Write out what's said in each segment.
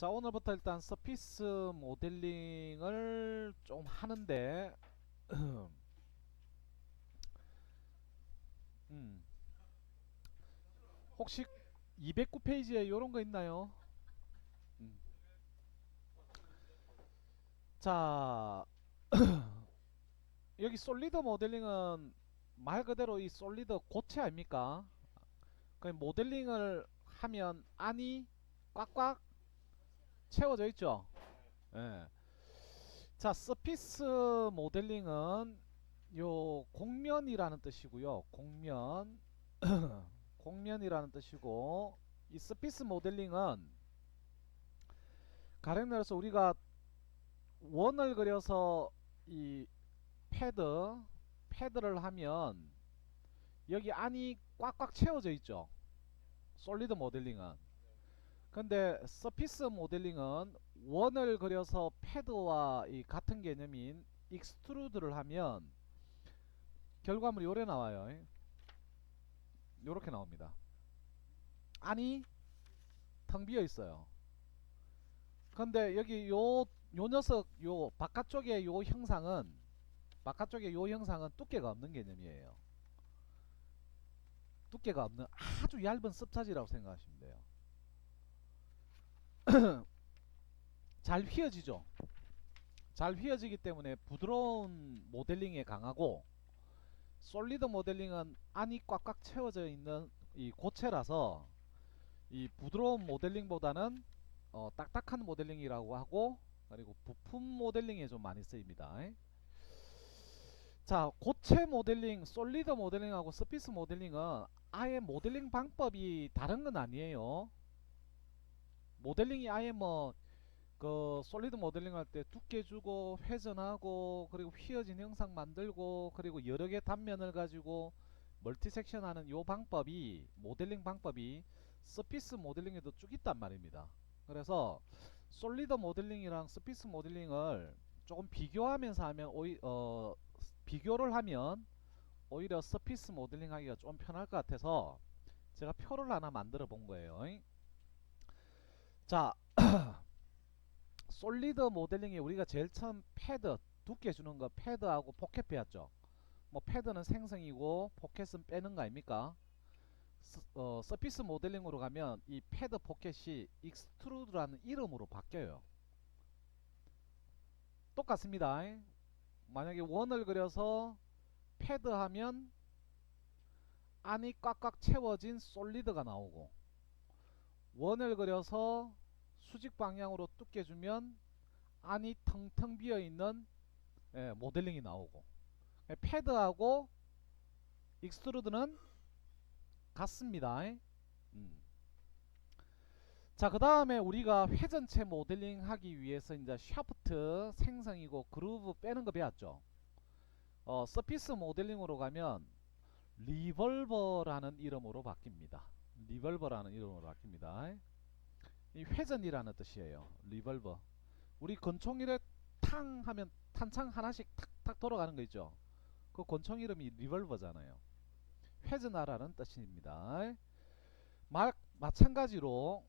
자, 오늘부터 일단 서피스 모델링을 좀 하는데 음, 혹시 209페이지에 요런 거 있나요? 음. 자, 여기 솔리드 모델링은 말 그대로 이 솔리드 고체 아닙니까? 그 모델링을 하면 안이 꽉꽉 채워져 있죠. 예. 자, 서피스 모델링은 요 곡면이라는 뜻이고요. 곡면 곡면이라는 뜻이고, 이 서피스 모델링은 가령 내려서 우리가 원을 그려서 이 패드를 하면 여기 안이 꽉꽉 채워져 있죠. 솔리드 모델링은. 근데 서피스 모델링은 원을 그려서 패드와 이 같은 개념인 익스트루드를 하면 결과물이 요래 나와요. 요렇게 나옵니다. 안이 텅 비어 있어요. 근데 여기 요 녀석 요 바깥쪽에 요 형상은 두께가 없는 개념이에요. 두께가 없는 아주 얇은 습자지라고 생각하시면 돼요. 잘 휘어지죠. 잘 휘어지기 때문에 부드러운 모델링에 강하고, 솔리드 모델링은 안이 꽉꽉 채워져 있는 이 고체라서 이 부드러운 모델링보다는 딱딱한 모델링이라고 하고, 그리고 부품 모델링에 좀 많이 쓰입니다. 자, 고체 모델링, 솔리드 모델링하고 서피스 모델링은 아예 모델링 방법이 다른 건 아니에요. 모델링이 아예 뭐 그 솔리드 모델링 할 때 두께 주고 회전하고 그리고 휘어진 형상 만들고 그리고 여러 개 단면을 가지고 멀티 섹션 하는 요 방법이, 모델링 방법이 서피스 모델링에도 쭉 있단 말입니다. 그래서 솔리드 모델링이랑 서피스 모델링을 조금 비교하면서 하면 비교를 하면 오히려 서피스 모델링 하기가 좀 편할 것 같아서 제가 표를 하나 만들어 본 거예요. 자, 솔리드 모델링에 우리가 제일 처음 패드, 두께 주는 거 패드하고 포켓 배웠죠. 뭐 패드는 생성이고 포켓은 빼는 거 아닙니까? 서피스 모델링으로 가면 이 패드 포켓이 익스트루드라는 이름으로 바뀌어요. 똑같습니다. 만약에 원을 그려서 패드 하면 안이 꽉꽉 채워진 솔리드가 나오고, 원을 그려서 수직 방향으로 두께 주면 안이 텅텅 비어 있는 모델링이 나오고, 패드하고 익스트루드는 같습니다. 음. 자, 그 다음에 우리가 회전체 모델링 하기 위해서 이제 샤프트 생성이고 그루브 빼는 거 배웠죠. 서피스 모델링으로 가면 리볼버라는 이름으로 바뀝니다. 리볼버라는 이름으로 바뀝니다. 이 회전이라는 뜻이에요. 리볼버. 우리 권총 이래 탕 하면 탄창 하나씩 탁탁 돌아가는 거 있죠. 그 권총 이름이 리볼버잖아요. 회전하라는 뜻입니다. 마찬가지로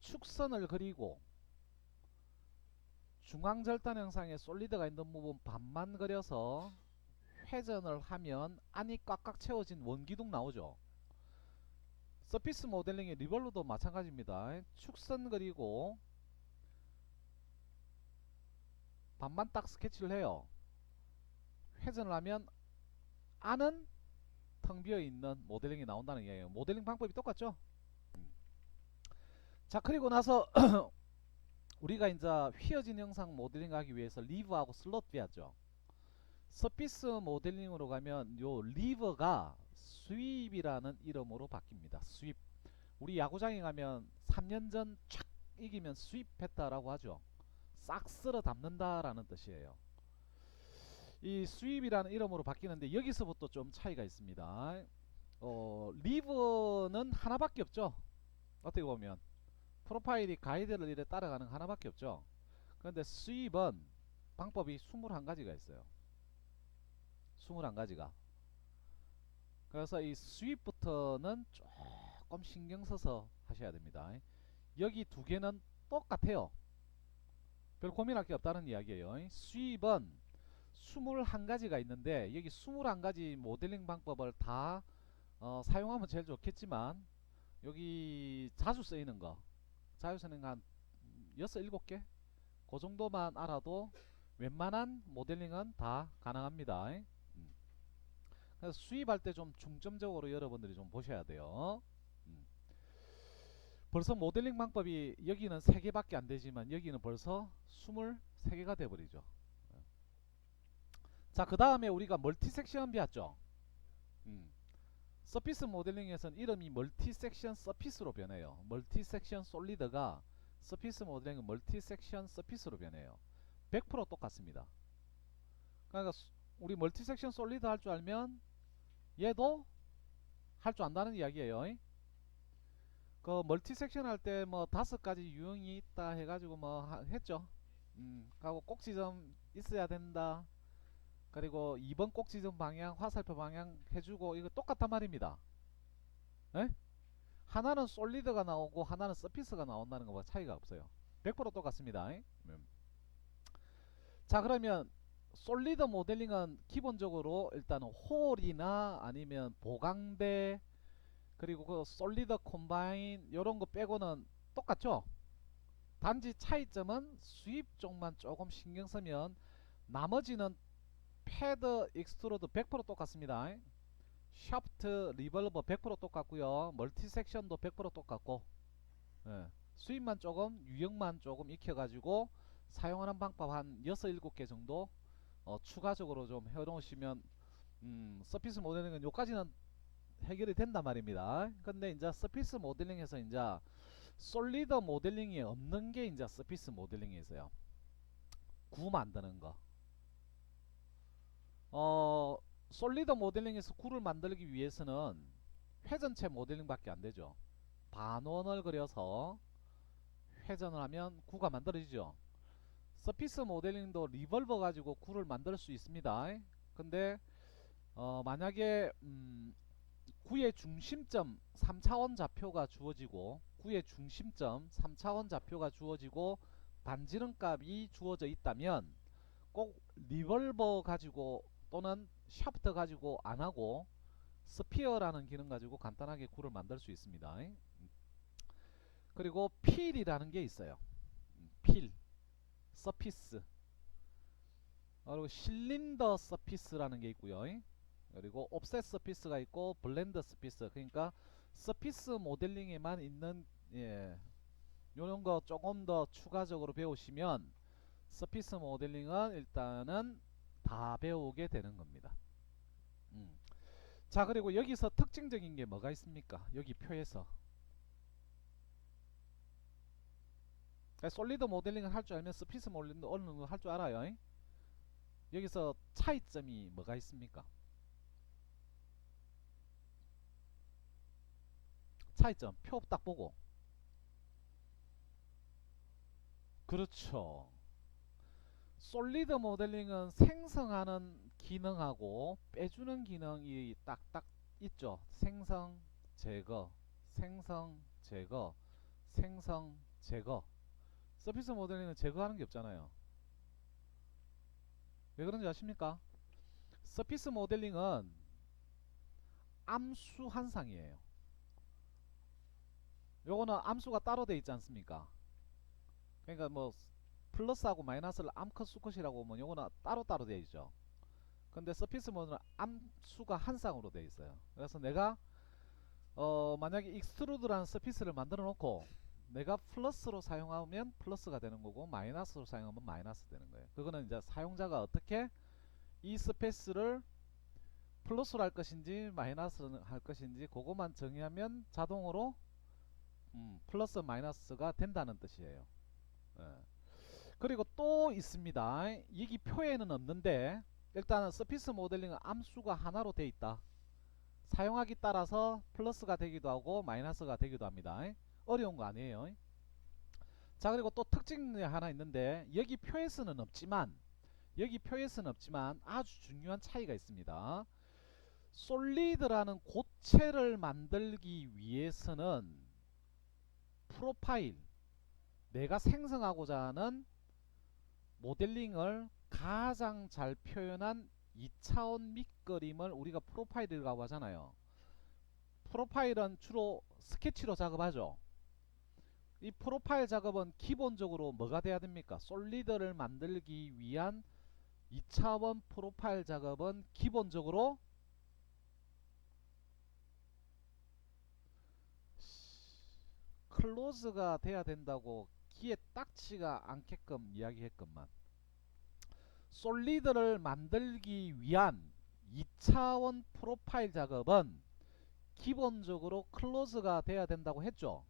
축선을 그리고 중앙절단 형상에 솔리드가 있는 부분 반만 그려서 회전을 하면 안이 꽉꽉 채워진 원기둥 나오죠. 서피스 모델링의 리볼로도 마찬가지입니다. 축선 그리고 반만 딱 스케치를 해요. 회전을 하면 안은 텅 비어 있는 모델링이 나온다는 얘기예요. 모델링 방법이 똑같죠. 자, 그리고 나서 우리가 이제 휘어진 형상 모델링 하기 위해서 리브하고 슬롯 배웠죠. 서피스 모델링으로 가면 요 리버가 스윕이라는 이름으로 바뀝니다. 스윕. 우리 야구장에 가면 3년 전 촥 이기면 스윕했다라고 하죠. 싹 쓸어 담는다라는 뜻이에요. 이 스윕이라는 이름으로 바뀌는데 여기서부터 좀 차이가 있습니다. 리버는 하나밖에 없죠. 어떻게 보면 프로파일이 가이드를 이래 따라가는 하나밖에 없죠. 그런데 스윕은 방법이 21가지가 있어요. 21가지가. 그래서 이 스윕부터는 조금 신경 써서 하셔야 됩니다. 여기 두 개는 똑같아요. 별 고민할 게 없다는 이야기예요. 수입은 21가지가 있는데 여기 21가지 모델링 방법을 다 사용하면 제일 좋겠지만 여기 자주 쓰이는 거 자주 쓰는 거 한 6, 7개 그 정도만 알아도 웬만한 모델링은 다 가능합니다. 그래서 수입할 때 좀 중점적으로 여러분들이 좀 보셔야 돼요. 음. 벌써 모델링 방법이 여기는 3개밖에 안 되지만 여기는 벌써 23개가 돼버리죠. 자, 그 다음에 우리가 멀티 섹션 배웠죠. 음. 서피스 모델링에서는 이름이 멀티 섹션 서피스로 변해요. 멀티 섹션 솔리드가 서피스 모델링은 멀티 섹션 서피스로 변해요. 100% 똑같습니다. 그러니까 우리 멀티 섹션 솔리드 할 줄 알면 얘도 할 줄 안다는 이야기예요. 그 멀티 섹션 할 때 뭐 5가지 유형이 있다 해가지고 뭐 했죠. 하고 꼭지점 있어야 된다. 그리고 2번 꼭지점 방향, 화살표 방향 해주고 이거 똑같단 말입니다. 에? 하나는 솔리드가 나오고 하나는 서피스가 나온다는 거와 차이가 없어요. 100% 똑같습니다. 자, 그러면 솔리드 모델링은 기본적으로 일단 홀이나 아니면 보강대 그리고 그 솔리드 콤바인 요런 거 빼고는 똑같죠. 단지 차이점은 수입 쪽만 조금 신경 쓰면 나머지는 패드 익스트루드 100% 똑같습니다. 샤프트 리벌버 100% 똑같고요. 멀티 섹션도 100% 똑같고, 예. 수입만 조금 유형만 조금 익혀가지고 사용하는 방법 한 6, 7개 정도 추가적으로 좀 해놓으시면 서피스 모델링은 요까지는 해결이 된단 말입니다. 근데 이제 서피스 모델링에서 이제 솔리드 모델링이 없는 게 이제 서피스 모델링이 있어요. 구 만드는 거. 솔리드 모델링에서 구를 만들기 위해서는 회전체 모델링밖에 안 되죠. 반원을 그려서 회전을 하면 구가 만들어지죠. 서피스 모델링도 리볼버 가지고 구를 만들 수 있습니다. 근데 만약에 구의 중심점 3차원 좌표가 주어지고 구의 중심점 3차원 좌표가 주어지고 반지름 값이 주어져 있다면 꼭 리볼버 가지고 또는 샤프트 가지고 안하고 스피어라는 기능 가지고 간단하게 구를 만들 수 있습니다. 그리고 필이라는 게 있어요. 필, 서피스, 그리고 실린더 서피스라는 게 있고요. 그리고 옵셋 서피스가 있고 블렌드 서피스. 그러니까 서피스 모델링에만 있는 요런 거 조금 더 추가적으로 배우시면 서피스 모델링은 일단은 다 배우게 되는 겁니다. 자, 그리고 여기서 특징적인 게 뭐가 있습니까? 여기 표에서 솔리드 모델링을 할 줄 알면 서피스 모델링도 어느 정도 할 줄 알아요. 여기서 차이점이 뭐가 있습니까? 차이점 표 딱 보고. 그렇죠. 솔리드 모델링은 생성하는 기능하고 빼주는 기능이 딱딱 있죠. 생성, 제거, 생성, 제거, 생성, 제거. 서피스 모델링은 제거하는 게 없잖아요. 왜 그런지 아십니까? 서피스 모델링은 암수 한상이에요. 요거는 암수가 따로 돼 있지 않습니까? 그러니까 뭐 플러스하고 마이너스를 암컷 수컷이라고 보면 요거는 따로따로 되어 있죠. 근데 서피스 모델은 암수가 한 쌍으로 되어 있어요. 그래서 내가 만약에 익스트루드라는 서피스를 만들어 놓고 내가 플러스로 사용하면 플러스가 되는 거고 마이너스로 사용하면 마이너스 되는 거예요. 그거는 이제 사용자가 어떻게 이 스페이스를 플러스로 할 것인지 마이너스로 할 것인지 그것만 정의하면 자동으로 플러스 마이너스가 된다는 뜻이에요. 예. 그리고 또 있습니다. 여기 표에는 없는데 일단은 서피스 모델링은 암수가 하나로 되어 있다. 사용하기 따라서 플러스가 되기도 하고 마이너스가 되기도 합니다. 어려운 거 아니에요. 자, 그리고 또 특징이 하나 있는데 여기 표에서는 없지만 아주 중요한 차이가 있습니다. 솔리드라는 고체를 만들기 위해서는 프로파일 내가 생성하고자 하는 모델링을 가장 잘 표현한 2차원 밑그림을 우리가 프로파일이라고 하잖아요. 프로파일은 주로 스케치로 작업하죠. 이 프로파일 작업은 기본적으로 뭐가 돼야 됩니까? 솔리드를 만들기 위한 2차원 프로파일 작업은 기본적으로 클로즈가 돼야 된다고 귀에 딱지가 않게끔 이야기했건만, 솔리드를 만들기 위한 2차원 프로파일 작업은 기본적으로 클로즈가 돼야 된다고 했죠.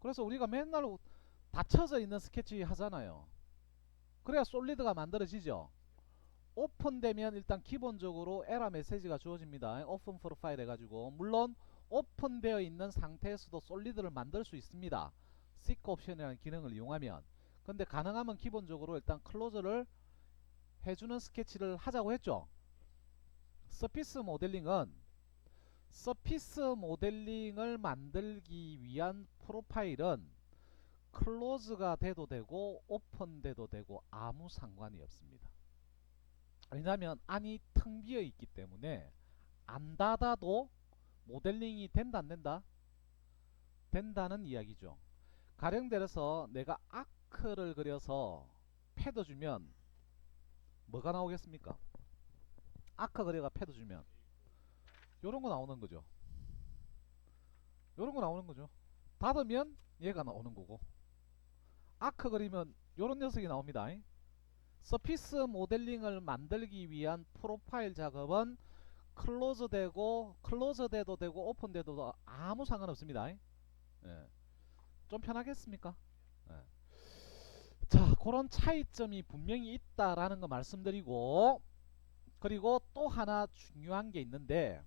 그래서 우리가 맨날 닫혀져 있는 스케치 하잖아요. 그래야 솔리드가 만들어지죠. 오픈되면 일단 기본적으로 에러 메시지가 주어집니다. 오픈 프로파일 해가지고, 물론 오픈되어 있는 상태에서도 솔리드를 만들 수 있습니다. 시크 옵션이라는 기능을 이용하면. 근데 가능하면 기본적으로 일단 클로즈를 해주는 스케치를 하자고 했죠. 서피스 모델링을 만들기 위한 프로파일은 클로즈가 돼도 되고 오픈돼도 되고 아무 상관이 없습니다. 왜냐하면 안이 텅 비어 있기 때문에 안 닫아도 모델링이 된다 안 된다? 된다는 이야기죠. 가령 들어서 내가 아크를 그려서 패드 주면 뭐가 나오겠습니까? 아크 그려가 패드 주면 요런 거 나오는 거죠. 요런 거 나오는 거죠. 닫으면 얘가 나오는 거고, 아크 그리면 요런 녀석이 나옵니다. 서피스 모델링을 만들기 위한 프로파일 작업은 클로즈돼도 되고 오픈돼도 아무 상관없습니다. 예. 좀 편하겠습니까? 예. 자, 그런 차이점이 분명히 있다라는 거 말씀드리고, 그리고 또 하나 중요한 게 있는데,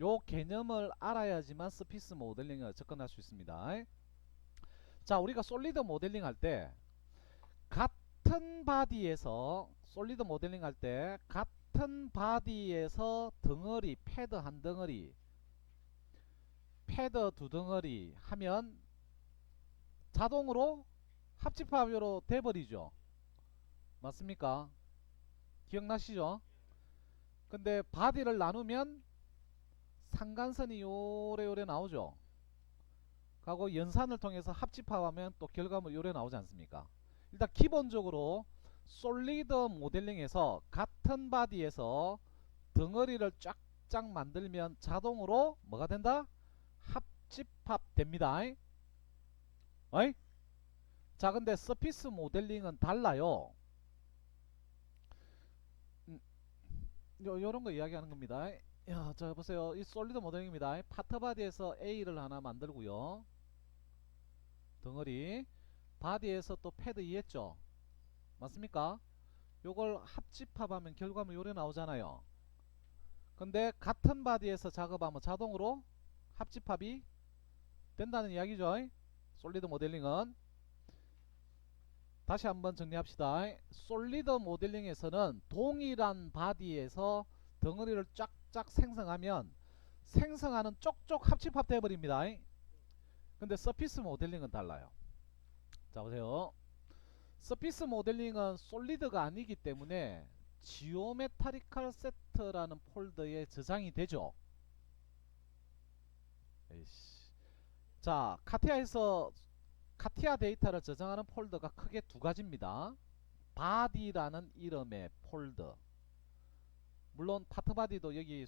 요 개념을 알아야지만 서피스 모델링을 접근할 수 있습니다. 자, 우리가 솔리드 모델링 할 때 같은 바디에서, 솔리드 모델링 할 때 같은 바디에서 덩어리, 패드 한 덩어리, 패드 두 덩어리 하면 자동으로 합집합으로 돼버리죠. 맞습니까? 기억나시죠? 근데 바디를 나누면 상간선이 요래요래 나오죠. 하고 연산을 통해서 합집합하면 또 결과물 요래 나오지 않습니까? 일단 기본적으로 솔리드 모델링에서 같은 바디에서 덩어리를 쫙쫙 만들면 자동으로 뭐가 된다? 합집합 됩니다. 어이? 자, 근데 서피스 모델링은 달라요. 요런 거 이야기하는 겁니다. 야, 자 보세요. 이 솔리드 모델링입니다. 파트 바디에서 A를 하나 만들고요. 덩어리 바디에서 또 패드 이했죠. 맞습니까? 요걸 합집합하면 결과물 요래 나오잖아요. 근데 같은 바디에서 작업하면 자동으로 합집합이 된다는 이야기죠. 솔리드 모델링은. 다시 한번 정리합시다. 솔리드 모델링에서는 동일한 바디에서 덩어리를 쫙쫙 생성하면 생성하는 쪽쪽 합집합 되어버립니다. 근데 서피스 모델링은 달라요. 자 보세요. 서피스 모델링은 솔리드가 아니기 때문에 지오메타리컬 세트라는 폴더에 저장이 되죠. 에이씨. 자, 카티아 데이터를 저장하는 폴더가 크게 두 가지입니다. 바디라는 이름의 폴더, 물론 파트 바디도 여기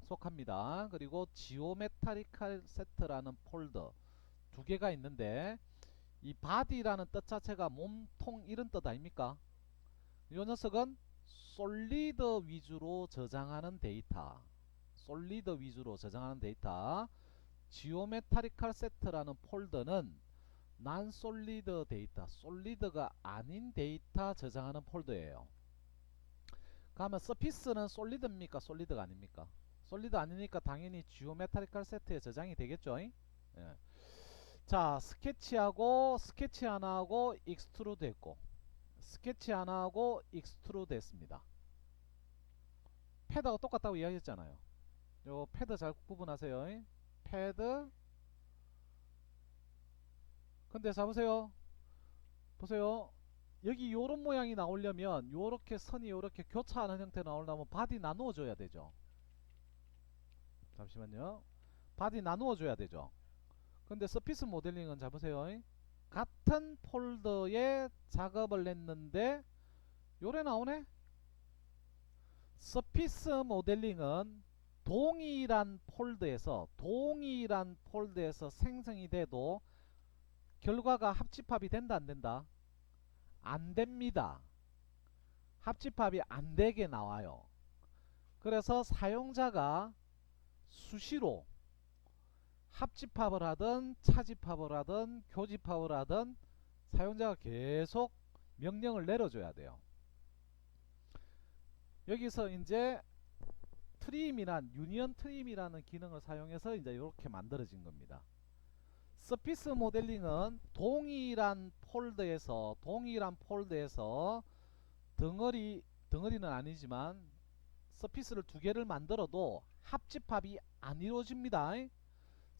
속합니다. 그리고 지오메타리컬 세트라는 폴더 두 개가 있는데, 이 바디라는 뜻 자체가 몸통 이런 뜻 아닙니까? 이 녀석은 솔리드 위주로 저장하는 데이터, 지오메타리컬 세트라는 폴더는 난 솔리드 데이터, 솔리드가 아닌 데이터 저장하는 폴더예요. 그러면 서피스는 솔리드입니까? 솔리드가 아닙니까? 솔리드 아니니까 당연히 지오메타리컬 세트에 저장이 되겠죠. 예. 자, 스케치 하나하고 익스트루드 했고, 스케치 하나하고 익스트루드 했습니다. 패드하고 똑같다고 이야기했잖아요. 요 패드 잘 구분하세요. 패드 근데 잡으세요. 보세요. 여기 요런 모양이 나오려면 요렇게 선이 요렇게 교차하는 형태 나오려면 바디 나누어 줘야 되죠. 잠시만요. 바디 나누어 줘야 되죠. 근데 서피스 모델링은 잡으세요. 같은 폴더에 작업을 했는데 요래 나오네. 서피스 모델링은 동일한 폴더에서 생성이 돼도 결과가 합집합이 된다 안 된다? 안 됩니다. 합집합이 안 되게 나와요. 그래서 사용자가 수시로 합집합을 하든 차집합을 하든 교집합을 하든 사용자가 계속 명령을 내려줘야 돼요. 여기서 이제 유니언 트림이라는 기능을 사용해서 이제 이렇게 만들어진 겁니다. 서피스 모델링은 동일한 폴더에서 덩어리는 아니지만 서피스를 두 개를 만들어도 합집합이 안 이루어집니다.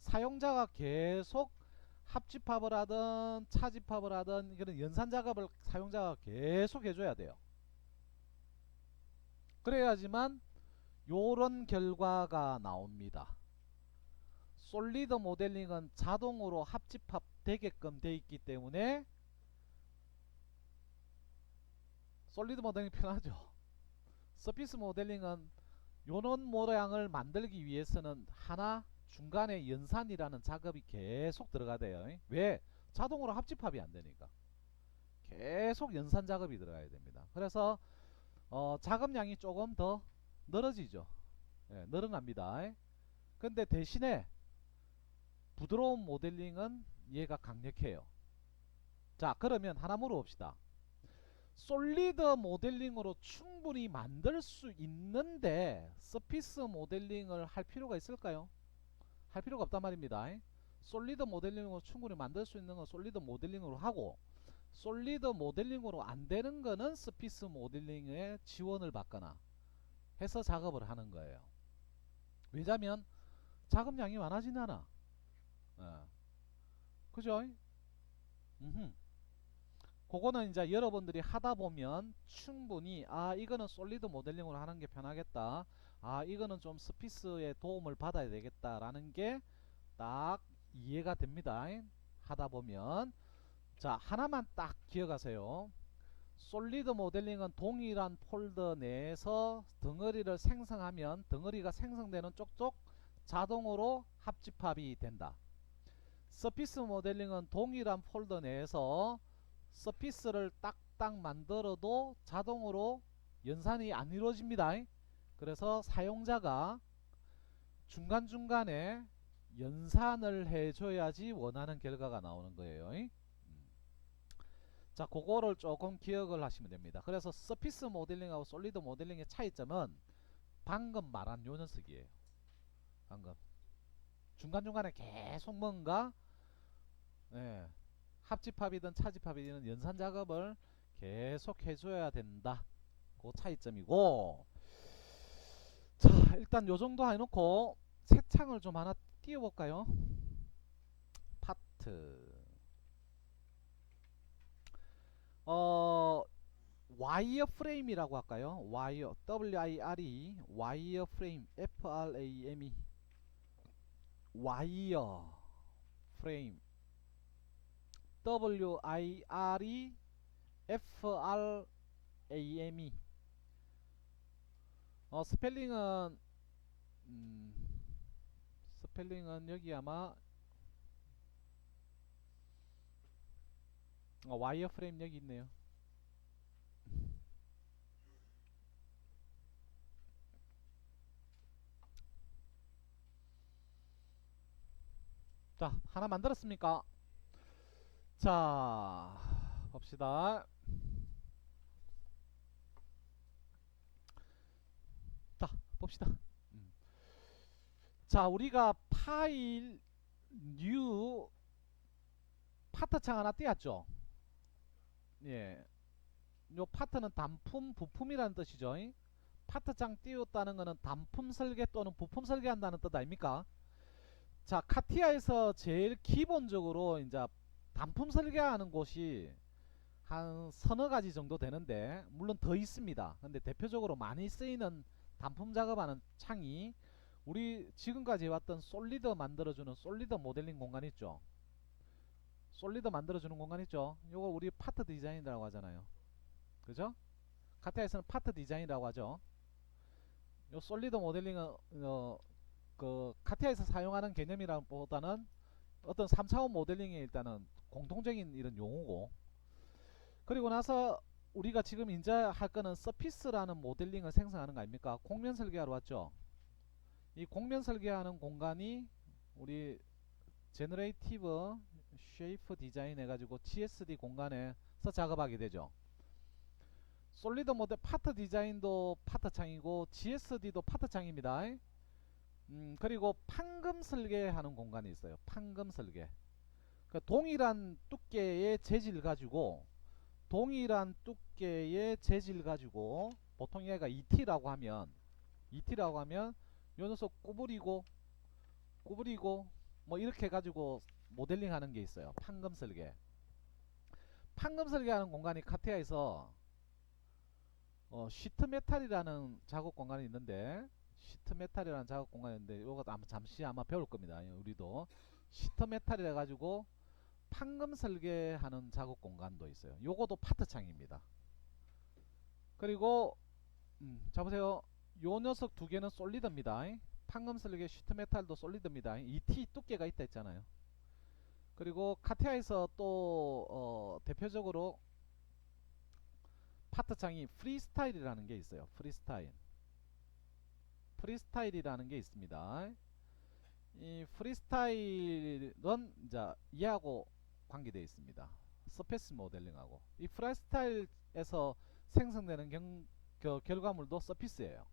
사용자가 계속 합집합을 하든 차집합을 하든 이런 연산 작업을 사용자가 계속 해줘야 돼요. 그래야지만 요런 결과가 나옵니다. 솔리드 모델링은 자동으로 합집합 되게끔 돼 있기 때문에 솔리드 모델링이 편하죠. 서피스 모델링은 요런 모양을 만들기 위해서는 하나 중간에 연산이라는 작업이 계속 들어가야 돼요. 왜? 자동으로 합집합이 안 되니까. 계속 연산 작업이 들어가야 됩니다. 그래서 작업량이 조금 더 늘어지죠. 예, 늘어납니다. 근데 대신에 부드러운 모델링은 얘가 강력해요. 자, 그러면 하나 물어봅시다. 솔리드 모델링으로 충분히 만들 수 있는데 서피스 모델링을 할 필요가 있을까요? 할 필요가 없단 말입니다. 솔리드 모델링으로 충분히 만들 수 있는 건 솔리드 모델링으로 하고, 솔리드 모델링으로 안 되는 거는 서피스 모델링에 지원을 받거나 해서 작업을 하는 거예요. 왜냐면 작업량이 많아지지 않아. 그죠? 그거는 이제 여러분들이 하다 보면 충분히 이거는 솔리드 모델링으로 하는 게 편하겠다, 이거는 좀 서피스의 도움을 받아야 되겠다 라는 게 딱 이해가 됩니다. 하다 보면. 자, 하나만 딱 기억하세요. 솔리드 모델링은 동일한 폴더 내에서 덩어리를 생성하면 덩어리가 생성되는 쪽쪽 자동으로 합집합이 된다. 서피스 모델링은 동일한 폴더 내에서 서피스를 딱딱 만들어도 자동으로 연산이 안 이루어집니다. 그래서 사용자가 중간중간에 연산을 해줘야지 원하는 결과가 나오는 거예요. 자, 그거를 조금 기억을 하시면 됩니다. 그래서 서피스 모델링하고 솔리드 모델링의 차이점은 방금 말한 요 녀석이에요. 방금 중간중간에 계속 뭔가 합집합이든 차집합이든 연산 작업을 계속 해줘야 된다. 그 차이점이고, 자, 일단 요 정도 해놓고 새 창을 좀 하나 띄워볼까요? 파트 와이어 프레임이라고 할까요? 와이어 WIRE 와이어 프레임 FRAME 와이어 프레임 WIRE FRAME 스펠링은 여기 아마 와이어 프레임 여기 있네요. 자, 하나 만들었습니까? 자, 봅시다. 자, 봅시다. 자, 우리가 파일 뉴 파트 창 하나 띄웠죠. 예, 요 파트는 단품 부품이라는 뜻이죠. 파트 창 띄웠다는 것은 단품 설계 또는 부품 설계한다는 뜻 아닙니까? 자, 카티아에서 제일 기본적으로 이제 단품 설계하는 곳이 한 서너 가지 정도 되는데 물론 더 있습니다. 근데 대표적으로 많이 쓰이는 단품 작업하는 창이 우리 지금까지 해왔던 솔리드 만들어주는 솔리드 모델링 공간 있죠. 솔리드 만들어주는 공간 있죠. 요거 우리 파트 디자인이라고 하잖아요. 그죠? 카티아에서는 파트 디자인이라고 하죠. 요 솔리드 모델링은 그 카티아에서 사용하는 개념이라보다는 어떤 3차원 모델링에 일단은 공통적인 이런 용어고, 그리고 나서 우리가 지금 이제 할 거는 서피스라는 모델링을 생성하는 거 아닙니까? 곡면 설계하러 왔죠. 이 곡면 설계하는 공간이 우리 제너레이티브 쉐이프 디자인 해가지고 GSD 공간에서 작업하게 되죠. 솔리드 모델 파트 디자인도 파트 창이고 GSD도 파트 창입니다. 그리고 판금 설계하는 공간이 있어요. 판금 설계. 그러니까 동일한 두께의 재질 가지고 보통 얘가 ET라고 하면 요 녀석 구부리고 뭐 이렇게 해가지고 모델링 하는 게 있어요. 판금 설계. 판금 설계하는 공간이 카티아에서 시트 메탈이라는 작업 공간이 있는데, 요거 잠시 아마 배울 겁니다. 우리도 시트 메탈이라 가지고 판금 설계하는 작업 공간도 있어요. 요거도 파트 창입니다. 그리고 자 보세요. 요 녀석 두 개는 솔리드입니다. 판금 설계 시트 메탈도 솔리드입니다. ET 두께가 있다 했잖아요. 그리고 카티아에서 또 대표적으로 파트 창이 프리스타일이라는 게 있어요. 프리스타일이라는 게 있습니다. 이 프리스타일은 이제 이하고 관계되어 있습니다. 서페스 모델링하고. 이 프리스타일에서 생성되는 결과물도 서피스예요.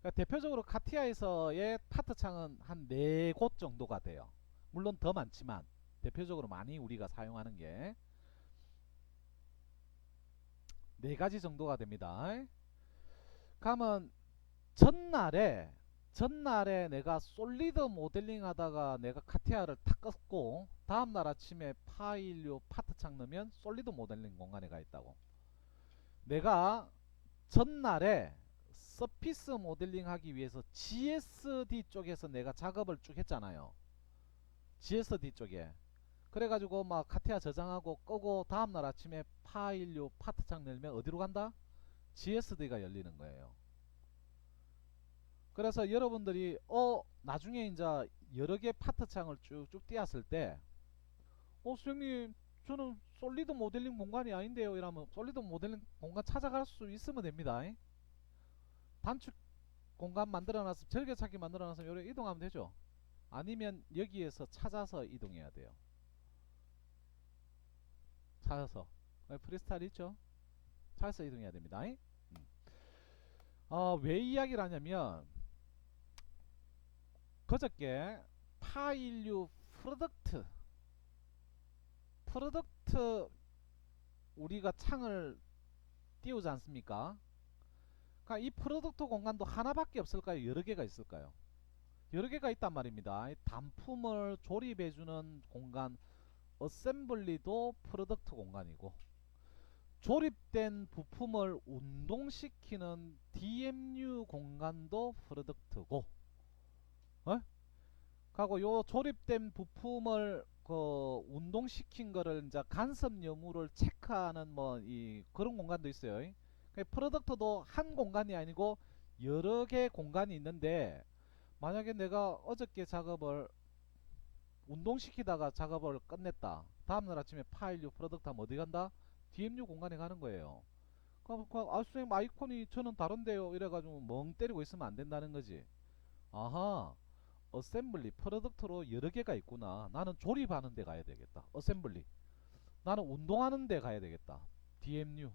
그러니까 대표적으로 카티아에서의 파트 창은 한 4곳 정도가 돼요. 물론 더 많지만 대표적으로 많이 우리가 사용하는 게 4가지 정도가 됩니다. 그러면 전날에 내가 솔리드 모델링 하다가 내가 카티아를 탁 껐고 다음날 아침에 파일류 파트 창 넣으면 솔리드 모델링 공간에 가 있다고. 내가 전날에 서피스 모델링 하기 위해서 GSD 쪽에서 내가 작업을 쭉 했잖아요. GSD 쪽에. 그래가지고 막 카티아 저장하고 끄고 다음날 아침에 파일류 파트 창 열면 어디로 간다? GSD가 열리는 거예요. 그래서 여러분들이 나중에 이제 여러 개 파트 창을 쭉쭉 띄었을 때 선생님 저는 솔리드 모델링 공간이 아닌데요 이러면 솔리드 모델링 공간 찾아갈 수 있으면 됩니다. 단축 공간 만들어놔서 절개찾기 만들어놔서 요래 이동하면 되죠. 아니면 여기에서 찾아서 이동해야 돼요. 찾아서 프리스타일 있죠. 찾아서 이동해야 됩니다. 왜 이야기를 하냐면 그저께 파일류 프로덕트 우리가 창을 띄우지 않습니까? 그러니까 이 프로덕트 공간도 하나밖에 없을까요? 여러 개가 있을까요? 여러 개가 있단 말입니다. 단품을 조립해주는 공간 어셈블리도 프로덕트 공간이고, 조립된 부품을 운동시키는 DMU 공간도 프로덕트고, 하고 요 조립된 부품을 운동시킨 거를 이제 간섭 여부를 체크하는 뭐 그런 공간도 있어요. 프로덕트도 한 공간이 아니고 여러 개 공간이 있는데, 만약에 내가 어저께 작업을 운동시키다가 작업을 끝냈다. 다음날 아침에 파일류 프로덕트 하면 어디 간다? DMU 공간에 가는 거예요. 그럼 선생님 아이콘이 저는 다른데요 이래가지고 멍 때리고 있으면 안 된다는 거지. 아하, 어셈블리 프로덕트로 여러 개가 있구나. 나는 조립하는 데 가야 되겠다. 어셈블리. 나는 운동하는 데 가야 되겠다. DMU.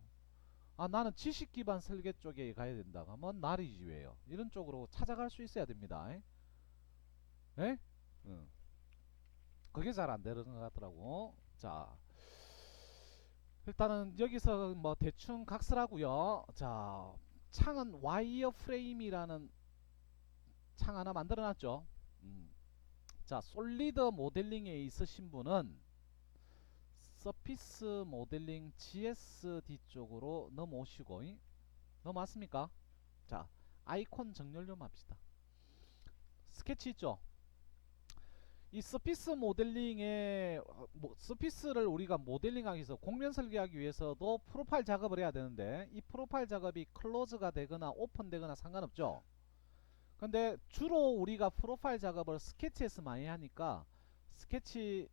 나는 지식 기반 설계 쪽에 가야 된다 하면 나리지웨어 이런 쪽으로 찾아갈 수 있어야 됩니다. 에? 응. 그게 잘 안 되는 것 같더라고. 자, 일단은 여기서 뭐 대충 각설하고요. 자, 창은 와이어 프레임이라는 창 하나 만들어 놨죠. 자, 솔리드 모델링에 있으신 분은 서피스 모델링 GSD 쪽으로 넘어오시고 넘어왔습니까? 자, 아이콘 정렬 좀 합시다. 스케치 있죠? 이 서피스 모델링에 서피스를 우리가 모델링하기 위해서 공면 설계하기 위해서도 프로파일 작업을 해야 되는데 이 프로파일 작업이 클로즈가 되거나 오픈되거나 상관없죠. 근데 주로 우리가 프로파일 작업을 스케치에서 많이 하니까 스케치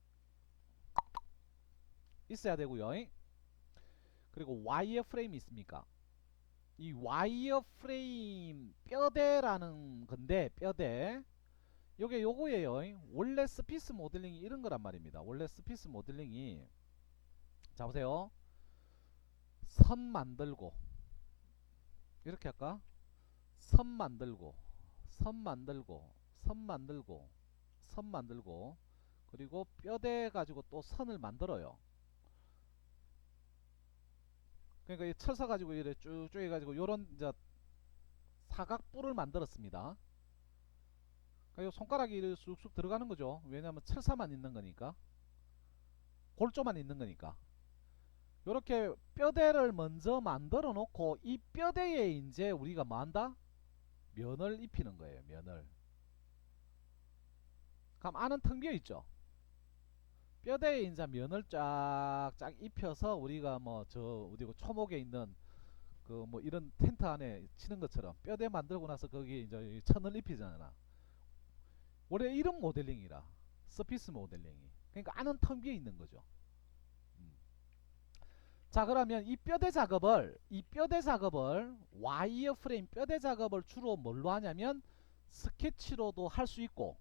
있어야 되고요. 그리고 와이어 프레임이 있습니까? 이 와이어 프레임 뼈대라는 건데 뼈대 요게 요거예요. 원래 스피스 모델링이 이런 거란 말입니다. 원래 스피스 모델링이 자 보세요. 선 만들고 이렇게 할까? 선 만들고 선 만들고 선 만들고 선 만들고 그리고 뼈대 가지고 또 선을 만들어요. 그러니까 이 철사 가지고 이래 쭉쭉 해가지고 요런 이제 사각뿔을 만들었습니다. 그러니까 요 손가락이 이렇게 쑥쑥 들어가는 거죠. 왜냐하면 철사만 있는 거니까 골조만 있는 거니까. 요렇게 뼈대를 먼저 만들어 놓고 이 뼈대에 이제 우리가 뭐 한다? 면을 입히는 거예요. 면을. 그럼 안은 텅 비어 있죠. 뼈대에 이제 면을 쫙쫙 입혀서 우리가 뭐 저 어디고 초목에 있는 그 뭐 이런 텐트 안에 치는 것처럼 뼈대 만들고 나서 거기에 이제 천을 입히잖아. 원래 이런 모델링이라 서피스 모델링이. 그러니까 안은 텅 비어 있는 거죠. 음. 자 그러면 이 뼈대 작업을 와이어 프레임 뼈대 작업을 주로 뭘로 하냐면 스케치로도 할 수 있고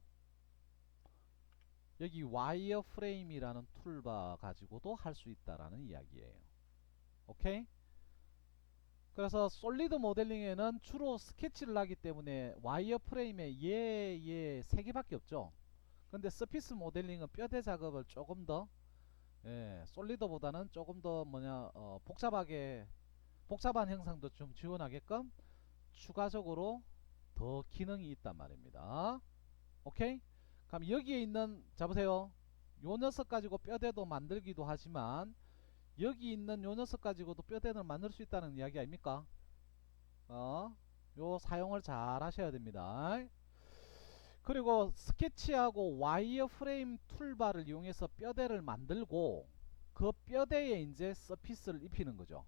여기 와이어 프레임이라는 툴바 가지고도 할 수 있다라는 이야기예요. 오케이? 그래서 솔리드 모델링에는 주로 스케치를 하기 때문에 와이어 프레임에 세 개밖에 없죠. 근데 서피스 모델링은 뼈대 작업을 조금 더 솔리드보다는 조금 더 복잡한 형상도 좀 지원하게끔 추가적으로 더 기능이 있단 말입니다. 오케이? 그럼 여기에 있는 자 보세요. 요 녀석 가지고 뼈대도 만들기도 하지만 여기 있는 요 녀석 가지고도 뼈대를 만들 수 있다는 이야기 아닙니까? 요 사용을 잘 하셔야 됩니다. 그리고 스케치하고 와이어 프레임 툴바를 이용해서 뼈대를 만들고 그 뼈대에 이제 서피스를 입히는 거죠.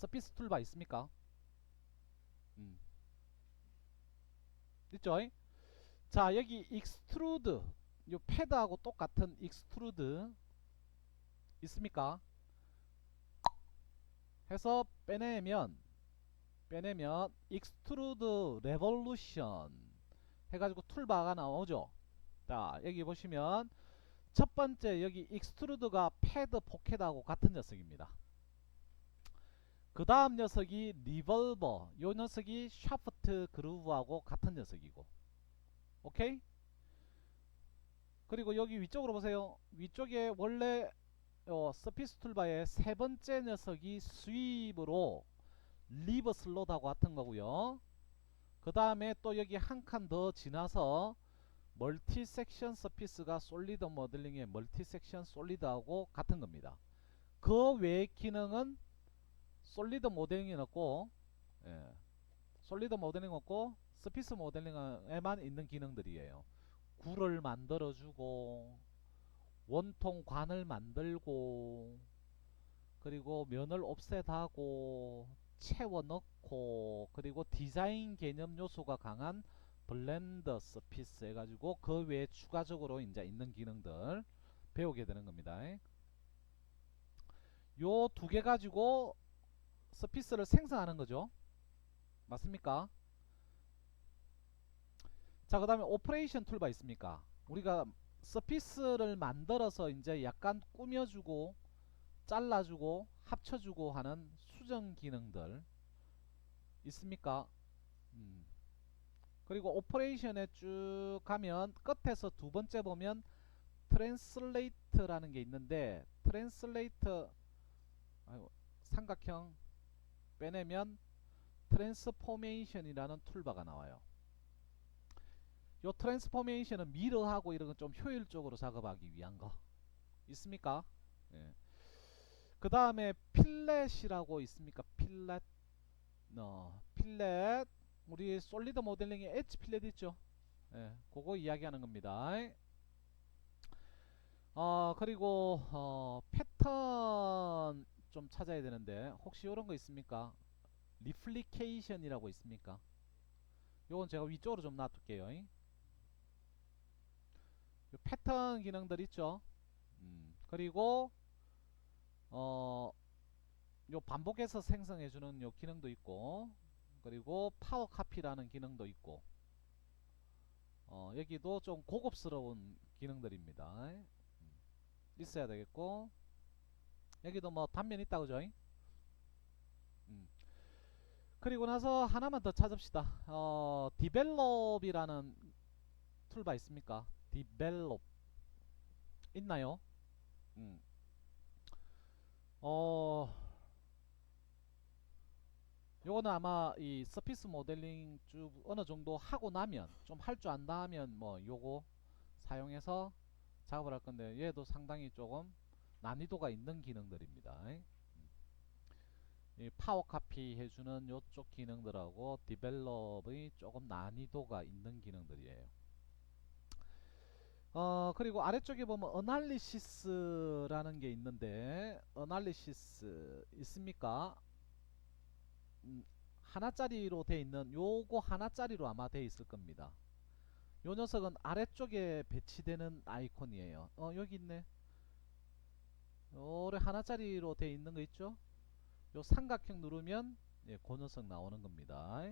서피스 툴바 있습니까? 있죠? 자 여기 익스트루드 요 패드하고 똑같은 익스트루드 있습니까? 해서 빼내면 익스트루드 레볼루션 해가지고 툴바가 나오죠. 자 여기 보시면 첫 번째 여기 익스트루드가 패드 포켓하고 같은 녀석입니다. 그 다음 녀석이 리볼버 요 녀석이 샤프트 그루브하고 같은 녀석이고 오케이? 그리고 여기 위쪽으로 보세요. 위쪽에 원래 서피스 툴바의 세 번째 녀석이 스윕으로 리버 슬롯하고 같은 거고요. 그 다음에 또 여기 한 칸 더 지나서 멀티 섹션 서피스가 솔리드 모델링의 멀티 섹션 솔리드하고 같은 겁니다. 그 외의 기능은 솔리드 모델링이 없고 솔리드 모델링 없고 서피스 모델링에만 있는 기능들이에요. 굴을 만들어주고 원통 관을 만들고 그리고 면을 옵셋하고 채워 넣고 그리고 디자인 개념 요소가 강한 블렌더 서피스 해가지고 그 외에 추가적으로 이제 있는 기능들 배우게 되는 겁니다. 요 두 개 가지고 서피스를 생성하는 거죠. 맞습니까? 자, 그 다음에 오퍼레이션 툴바 있습니까? 우리가 서피스를 만들어서 이제 약간 꾸며주고 잘라주고 합쳐주고 하는 수정 기능들 있습니까? 그리고 오퍼레이션에 쭉 가면 끝에서 두 번째 보면 트랜슬레이트라는 게 있는데 트랜슬레이트 삼각형 빼내면 트랜스포메이션이라는 툴바가 나와요. 요 트랜스포메이션은 미러하고 이런 건 좀 효율적으로 작업하기 위한 거 있습니까? 예. 그 다음에 필렛이라고 있습니까? 필렛. 필렛. 우리 솔리드 모델링에 엣지 필렛 있죠? 예, 그거 이야기하는 겁니다. 그리고 패턴 좀 찾아야 되는데 혹시 이런 거 있습니까? 리플리케이션이라고 있습니까? 요건 제가 위쪽으로 좀 놔둘게요. 요 패턴 기능들 있죠? 그리고 어, 요 반복해서 생성해주는 요 기능도 있고, 그리고 파워 카피라는 기능도 있고, 여기도 좀 고급스러운 기능들입니다. 있어야 되겠고, 여기도 뭐 단면 있다 그죠? 음. 그리고 나서 하나만 더 찾읍시다. 디벨롭이라는 툴바 있습니까? 디벨롭 있나요? 음. 어, 요거는 아마 이 서피스 모델링 쭉 어느 정도 하고 나면 좀 할 줄 안다 하면 뭐 요거 사용해서 작업을 할 건데 얘도 상당히 조금 난이도가 있는 기능들입니다. 이 파워 카피 해주는 요쪽 기능들하고 디벨롭의 조금 난이도가 있는 기능들이에요. 그리고 아래쪽에 보면 어날리시스라는 게 있는데 어날리시스 있습니까? 하나짜리로 돼 있는 요거 하나짜리로 아마 돼 있을 겁니다. 요 녀석은 아래쪽에 배치되는 아이콘이에요. 여기 있네. 요래 하나짜리로 돼 있는 거 있죠? 요 삼각형 누르면 예, 그 녀석 나오는 겁니다.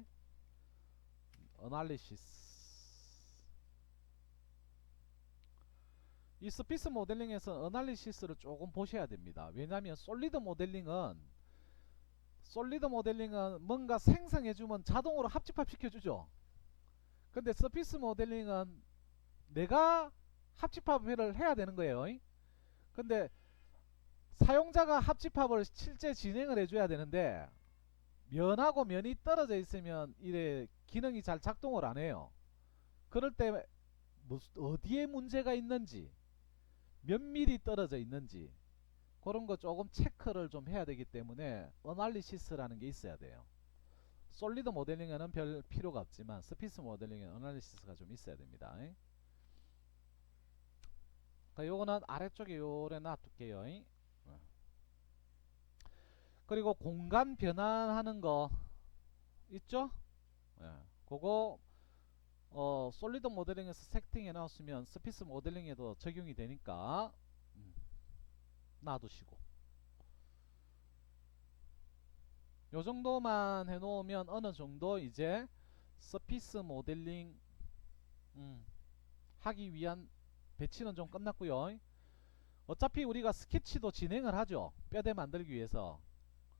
어날리시스. 이 스피스 모델링에서 어날리시스를 조금 보셔야 됩니다. 왜냐하면 솔리드 모델링은 뭔가 생성해주면 자동으로 합집합 시켜주죠. 근데 서피스 모델링은 내가 합집합을 해야 되는 거예요. 근데 사용자가 합집합을 실제 진행을 해줘야 되는데 면하고 면이 떨어져 있으면 이래 기능이 잘 작동을 안 해요. 그럴 때 어디에 문제가 있는지 몇 미리 떨어져 있는지 그런 거 조금 체크를 좀 해야 되기 때문에 어날리시스라는 게 있어야 돼요. 솔리드 모델링에는 별 필요가 없지만 스피스 모델링에는 어날리시스가 좀 있어야 됩니다. 그러니까 요거는 아래쪽에 요래 놔둘게요. 그리고 공간 변환하는 거 있죠? 예. 그거 솔리드 모델링에서 세팅해 놨으면 스피스 모델링에도 적용이 되니까 음, 놔두시고 요 정도만 해 놓으면 어느 정도 이제 서피스 모델링 하기 위한 배치는 좀 끝났고요. 어차피 우리가 스케치도 진행을 하죠. 뼈대 만들기 위해서.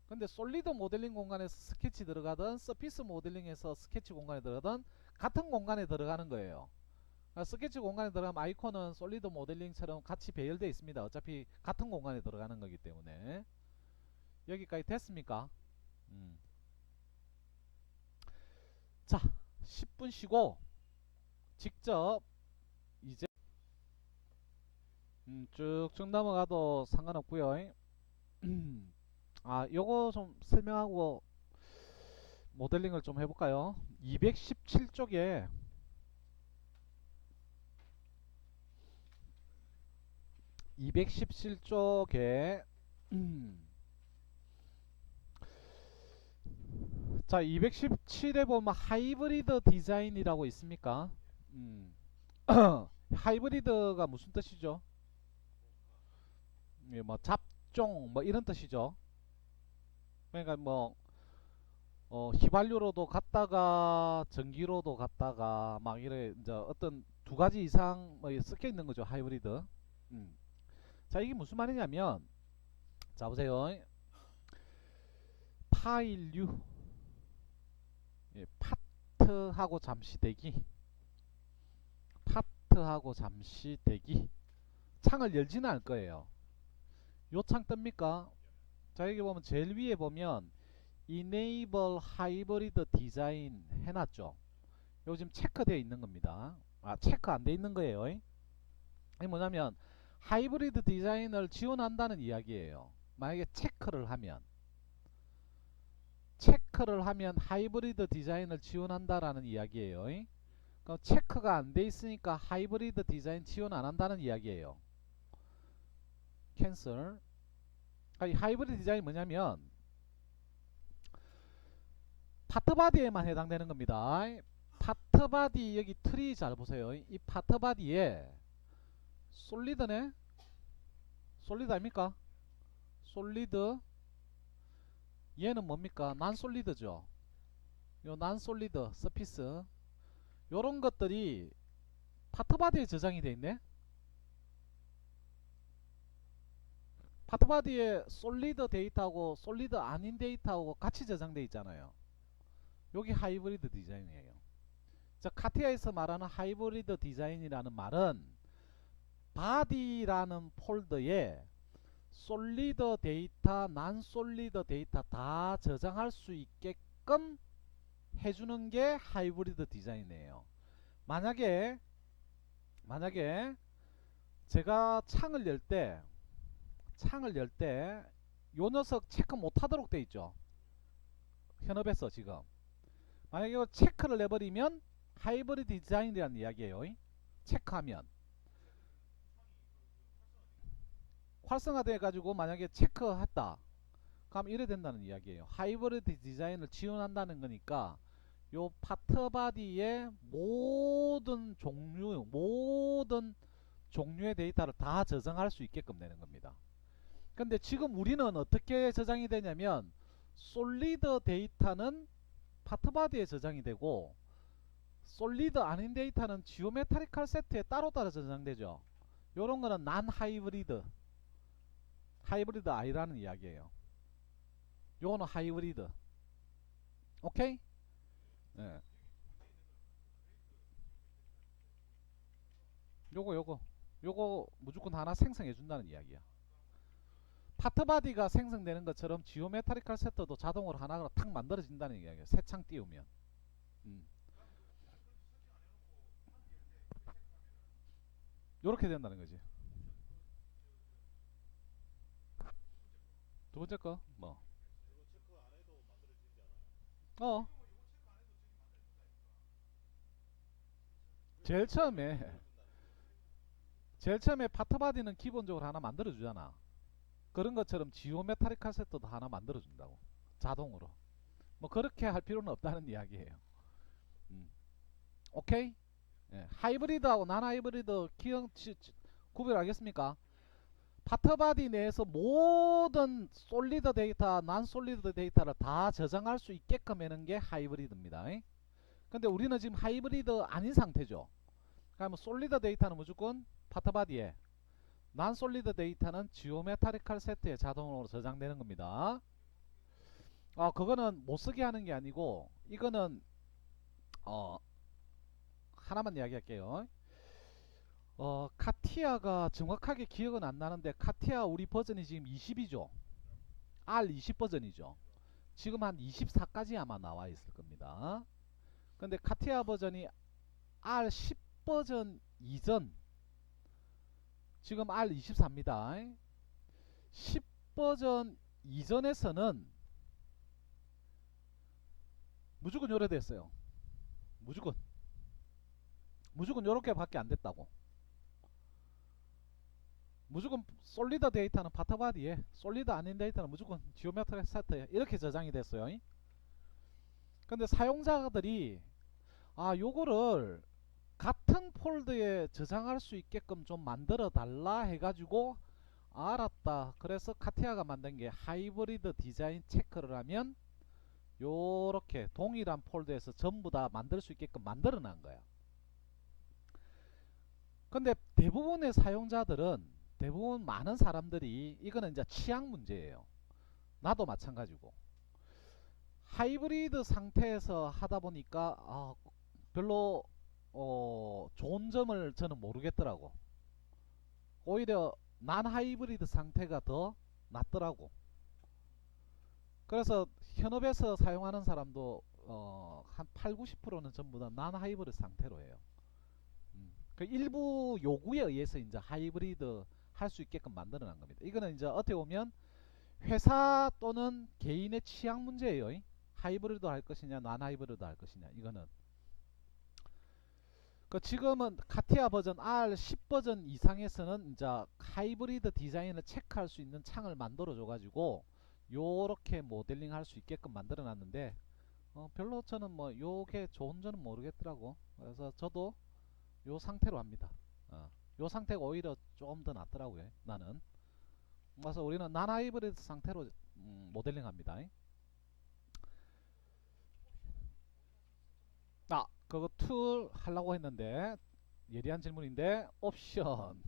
근데 솔리드 모델링 공간에서 스케치 들어가든 서피스 모델링에서 스케치 공간에 들어가든 같은 공간에 들어가는 거예요. 그러니까 스케치 공간에 들어가면 아이콘은 솔리드 모델링처럼 같이 배열되어 있습니다. 어차피 같은 공간에 들어가는 거기 때문에. 여기까지 됐습니까? 자, 10분 쉬고 직접 이제 쭉쭉 넘어가도 상관없고요. 요거 좀 설명하고 모델링을 좀 해볼까요? 217쪽에 217쪽에 자, 217에 보면 하이브리드 디자인이라고 있습니까? 하이브리드가 무슨 뜻이죠? 예, 뭐 잡종 뭐 이런 뜻이죠. 그러니까 뭐 휘발유로도 갔다가 전기로도 갔다가 막 이래 이제 어떤 두 가지 이상 뭐 섞여 있는 거죠. 하이브리드. 음. 자, 이게 무슨 말이냐면 자 보세요. 파일류 예, 파트하고 잠시 대기 파트하고 잠시 대기 창을 열지는 않을 거예요. 요 창 뜹니까? 자, 여기 보면 제일 위에 보면 Enable Hybrid Design 해놨죠. 요거 지금 체크되어 있는 겁니다. 체크 안 돼 있는 거예요. 이게 뭐냐면 하이브리드 디자인을 지원한다는 이야기예요. 만약에 체크를 하면 하이브리드 디자인을 지원한다라는 이야기예요. 그럼 체크가 안 돼 있으니까 하이브리드 디자인 지원 안 한다는 이야기예요. 캔슬. 이 하이브리드 디자인이 뭐냐면 파트바디에만 해당되는 겁니다. 파트바디 여기 트리 잘 보세요. 이 파트바디에 솔리드네? 솔리드 아닙니까? 솔리드. 얘는 뭡니까? 난 솔리드죠. 요 난 솔리드 서피스 요런 것들이 파트바디에 저장이 돼 있네. 파트바디에 솔리드 데이터하고 솔리드 아닌 데이터하고 같이 저장돼 있잖아요. 여기 하이브리드 디자인이에요. 자, 카티아에서 말하는 하이브리드 디자인이라는 말은 바디라는 폴더에 솔리드 데이터, 난 솔리드 데이터 다 저장할 수 있게끔 해주는 게 하이브리드 디자인이에요. 만약에 제가 창을 열 때 요 녀석 체크 못하도록 돼 있죠. 현업에서 지금 만약에 이거 체크를 내버리면 하이브리드 디자인이라는 이야기예요. 체크하면 활성화돼 가지고 만약에 체크했다 그럼 이래 된다는 이야기예요. 하이브리드 디자인을 지원한다는 거니까 요 파트바디의 모든 종류의 데이터를 다 저장할 수 있게끔 되는 겁니다. 근데 지금 우리는 어떻게 저장이 되냐면 솔리드 데이터는 파트바디에 저장이 되고 솔리드 아닌 데이터는 지오메트리컬 세트에 따로 저장되죠. 요런 거는 난 하이브리드 아이라는 이야기예요. 요거는 하이브리드. 오케이? 예. 요거 무조건 하나 생성해 준다는 이야기야. 파트바디가 생성되는 것처럼 지오메트리컬 세트도 자동으로 하나가 탁 만들어진다는 이야기야. 새 창 띄우면. 음. 요렇게 된다는 거지. 두 번째 거 뭐? 어. 제일 처음에 파트바디는 기본적으로 하나 만들어 주잖아. 그런 것처럼 지오메트리컬 세트도 하나 만들어 준다고. 자동으로. 뭐 그렇게 할 필요는 없다는 이야기예요. 음. 오케이? 예. 하이브리드하고 난 하이브리드 구별하겠습니까? 파트바디 내에서 모든 솔리드 데이터, 난 솔리드 데이터를 다 저장할 수 있게끔 하는 게 하이브리드입니다. 근데 우리는 지금 하이브리드 아닌 상태죠. 그러면 솔리드 데이터는 무조건 파트바디에, 난 솔리드 데이터는 지오메트리컬 세트에 자동으로 저장되는 겁니다. 그거는 못 쓰게 하는 게 아니고 이거는 하나만 이야기할게요. 카티아가 정확하게 기억은 안 나는데 카티아 우리 버전이 지금 20이죠. R20 버전이죠. 지금 한 24까지 아마 나와 있을 겁니다. 근데 카티아 버전이 R10 버전 이전, 지금 R24입니다. 10 버전 이전에서는 무조건 요래됐어요. 무조건 요렇게 밖에 안 됐다고. 무조건 솔리드 데이터는 파트바디에, 솔리드 아닌 데이터는 무조건 지오메트릭 세트에 이렇게 저장이 됐어요. 근데 사용자들이 요거를 같은 폴더에 저장할 수 있게끔 좀 만들어 달라 해가지고 알았다. 그래서 카티아가 만든 게 하이브리드 디자인 체크를 하면 요렇게 동일한 폴더에서 전부 다 만들 수 있게끔 만들어 놓은 거야. 근데 대부분 많은 사람들이 이거는 이제 취향 문제예요. 나도 마찬가지고 하이브리드 상태에서 하다 보니까 별로 좋은 점을 저는 모르겠더라고. 오히려 난 하이브리드 상태가 더 낫더라고. 그래서 현업에서 사용하는 사람도 한 8, 90%는 전부 다 난 하이브리드 상태로 해요. 그 일부 요구에 의해서 이제 하이브리드 할 수 있게끔 만들어 놓은 겁니다. 이거는 이제 어떻게 보면 회사 또는 개인의 취향 문제예요. 하이브리드 할 것이냐, 난 하이브리드 할 것이냐. 이거는 그 지금은 카티아 버전 R10 버전 이상에서는 이제 하이브리드 디자인을 체크할 수 있는 창을 만들어 줘 가지고 요렇게 모델링 할 수 있게끔 만들어 놨는데 별로 저는 뭐 요게 좋은지는 모르겠더라고. 그래서 저도 요 상태로 합니다. 요 상태가 오히려 좀 더 낫더라고요. 나는. 그래서 우리는 난 하이브리드 상태로 모델링 합니다. 그거 툴 하려고 했는데 예리한 질문인데 옵션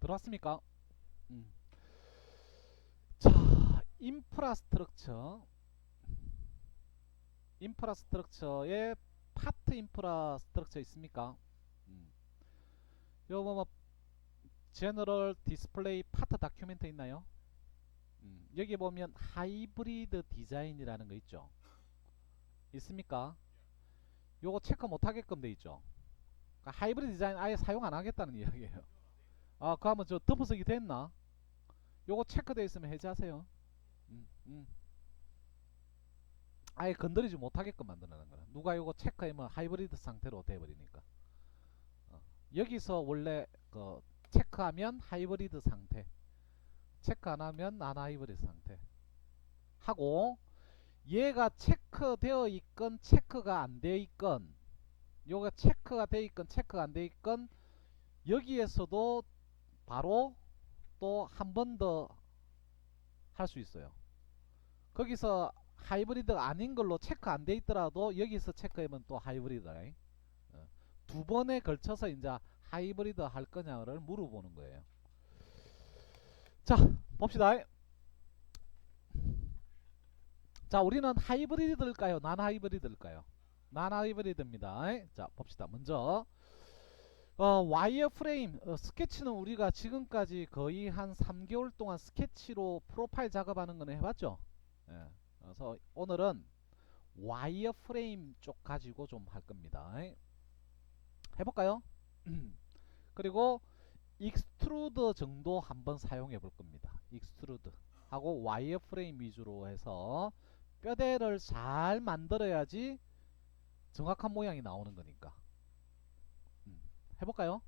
들어왔습니까? 음. 자, 인프라스트럭처에 파트 인프라스트럭처 있습니까? 음. 요거 뭐 제너럴 디스플레이 파트 다큐멘트 있나요? 여기 보면 하이브리드 디자인이라는 거 있죠. 있습니까? 요거 체크 못하게끔 돼 있죠. 그러니까 하이브리드 디자인 아예 사용 안 하겠다는 이야기예요. 그거 한번 저 덮어쓰기 됐나? 요거 체크되어 있으면 해제하세요. 음, 음. 아예 건드리지 못하게끔 만드는 거라. 누가 요거 체크하면 하이브리드 상태로 돼버리니까. 여기서 원래 그 체크하면 하이브리드 상태, 체크 안 하면 안 하이브리드 상태 하고, 얘가 체크되어 있건 체크가 안 되어 있건, 요가 체크가 되어 있건 체크가 안 되어 있건, 여기에서도 바로 또 한 번 더 할 수 있어요. 거기서 하이브리드 아닌 걸로 체크 안 돼 있더라도 여기서 체크하면 또 하이브리드다. 두 번에 걸쳐서 이제 하이브리드 할 거냐를 물어보는 거예요. 자, 봅시다. 자, 우리는 하이브리드일까요? 난 하이브리드일까요? 난 하이브리드입니다. 자, 봅시다. 먼저 와이어프레임 스케치는 우리가 지금까지 거의 한 3개월 동안 스케치로 프로파일 작업하는 거는 해봤죠. 예, 그래서 오늘은 와이어프레임 쪽 가지고 좀 할 겁니다. 해볼까요? 그리고 익스트루드 정도 한번 사용해 볼 겁니다. 익스트루드 하고 와이어프레임 위주로 해서 뼈대를 잘 만들어야지 정확한 모양이 나오는 거니까. 해볼까요?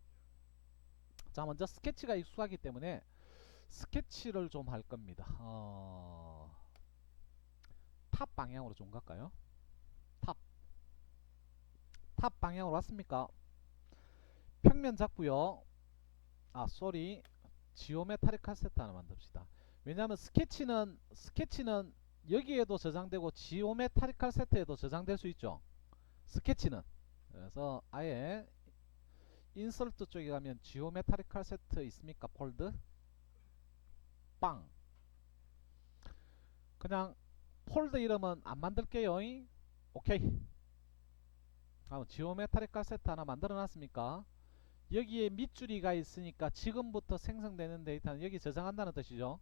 자, 먼저 스케치가 익숙하기 때문에 스케치를 좀 할 겁니다. 탑 방향으로 좀 갈까요? 탑. 탑 방향으로 왔습니까? 평면 잡고요. 쏘리. 지오메트릭 카세트 하나 만듭시다. 왜냐하면 스케치는 여기에도 저장되고 지오메트릭 카세트에도 저장될 수 있죠. 스케치는. 그래서 아예 인설트 쪽에 가면 지오메트릭 카세트 있습니까? 폴드? 빵. 그냥 폴더 이름은 안 만들게요. 오케이. 다음 지오메트릭 카세트 하나 만들어 놨습니까? 여기에 밑줄이가 있으니까 지금부터 생성되는 데이터는 여기 저장한다는 뜻이죠.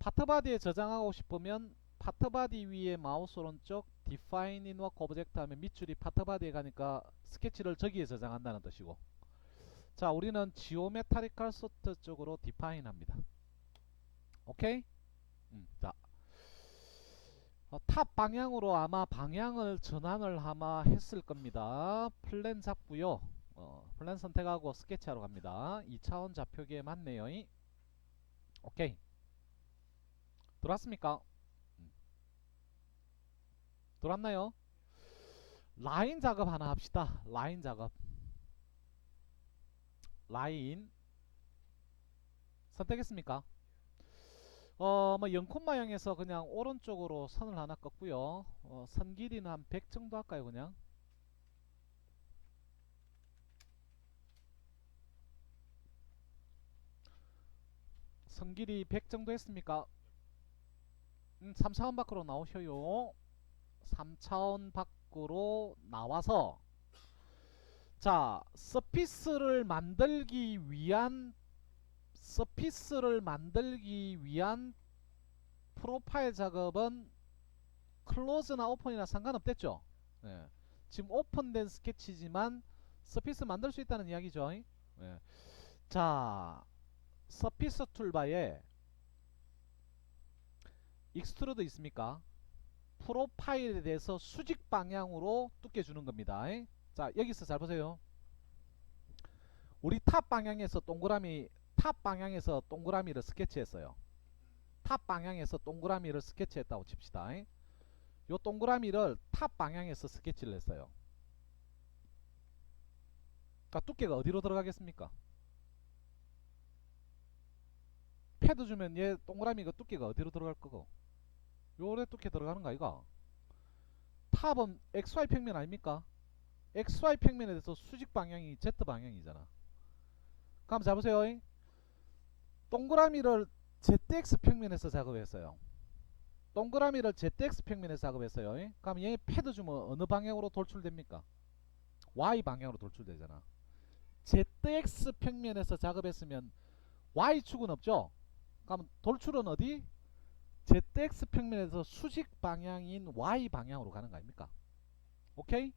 파트바디에 저장하고 싶으면 파트바디 위에 마우스 오른쪽 Define in Work Object 하면 밑줄이 파트바디에 가니까 스케치를 저기에 저장한다는 뜻이고, 자, 우리는 지오메트리컬 소트 쪽으로 Define 합니다. 오케이? 자, 탑 방향으로 아마 방향을 전환을 아마 했을 겁니다. 플랜 잡고요. 플랜 선택하고 스케치하러 갑니다. 2차원 좌표기에 맞네요. 오케이. 들어왔습니까? 들어왔나요? 라인 작업 하나 합시다. 라인 작업. 라인 선택했습니까? 뭐 0콤마형에서 그냥 오른쪽으로 선을 하나 껐고요. 선 길이는 한 100 정도 할까요? 그냥 선 길이 100 정도 했습니까? 3차원 밖으로 나오셔요. 3차원 밖으로 나와서, 자, 서피스를 만들기 위한 프로파일 작업은 클로즈나 오픈이나 상관없댔죠. 예. 지금 오픈된 스케치지만 서피스 만들 수 있다는 이야기죠. 예. 자, 서피스 툴바에 익스트루드 있습니까? 프로파일에 대해서 수직 방향으로 두께 주는 겁니다. 자, 여기서 잘 보세요. 우리 탑 방향에서 동그라미를 스케치했어요. 탑 방향에서 동그라미를 스케치했다고 칩시다. 요 동그라미를 탑 방향에서 스케치를 했어요. 그러니까 두께가 어디로 들어가겠습니까? 패드 주면 얘 동그라미가 두께가 어디로 들어갈 거고? 요래 두께 들어가는 거 아이가? 탑은 XY 평면 아닙니까? XY 평면에 대해서 수직 방향이 Z 방향이잖아. 그럼 자 보세요. 동그라미를 ZX 평면에서 작업했어요. 동그라미를 ZX 평면에서 작업했어요. 그럼 얘 패드 주면 어느 방향으로 돌출됩니까? Y 방향으로 돌출되잖아. ZX 평면에서 작업했으면 Y축은 없죠? 그럼 돌출은 어디? ZX 평면에서 수직 방향인 Y 방향으로 가는 거 아닙니까? 오케이?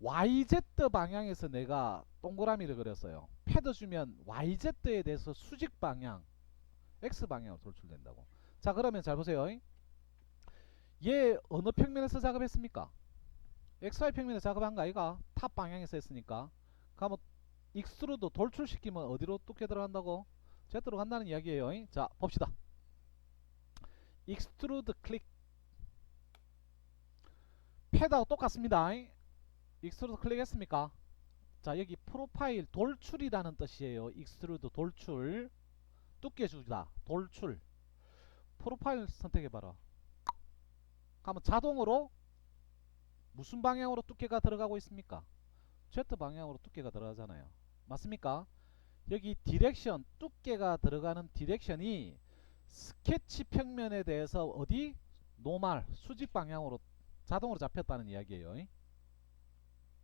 YZ 방향에서 내가 동그라미를 그렸어요. 패드 주면 YZ에 대해서 수직 방향 X 방향으로 돌출된다고. 자, 그러면 잘 보세요. 얘 어느 평면에서 작업했습니까? XY 평면에서 작업한 거 아이가? 탑 방향에서 했으니까. 그러면 익스트루드 돌출시키면 어디로 두께 들어간다고? Z로 간다는 이야기예요. 자, 봅시다. 익스트루드 클릭. 패드하고 똑같습니다. 익스트루드 클릭했습니까? 자, 여기 프로파일 돌출이라는 뜻이에요. 익스트루드 돌출. 두께 주다. 돌출. 프로파일 선택해봐라. 그러면 자동으로 무슨 방향으로 두께가 들어가고 있습니까? Z 방향으로 두께가 들어가잖아요. 맞습니까? 여기 디렉션, 두께가 들어가는 디렉션이 스케치 평면에 대해서 어디? 노멀, 수직 방향으로 자동으로 잡혔다는 이야기예요.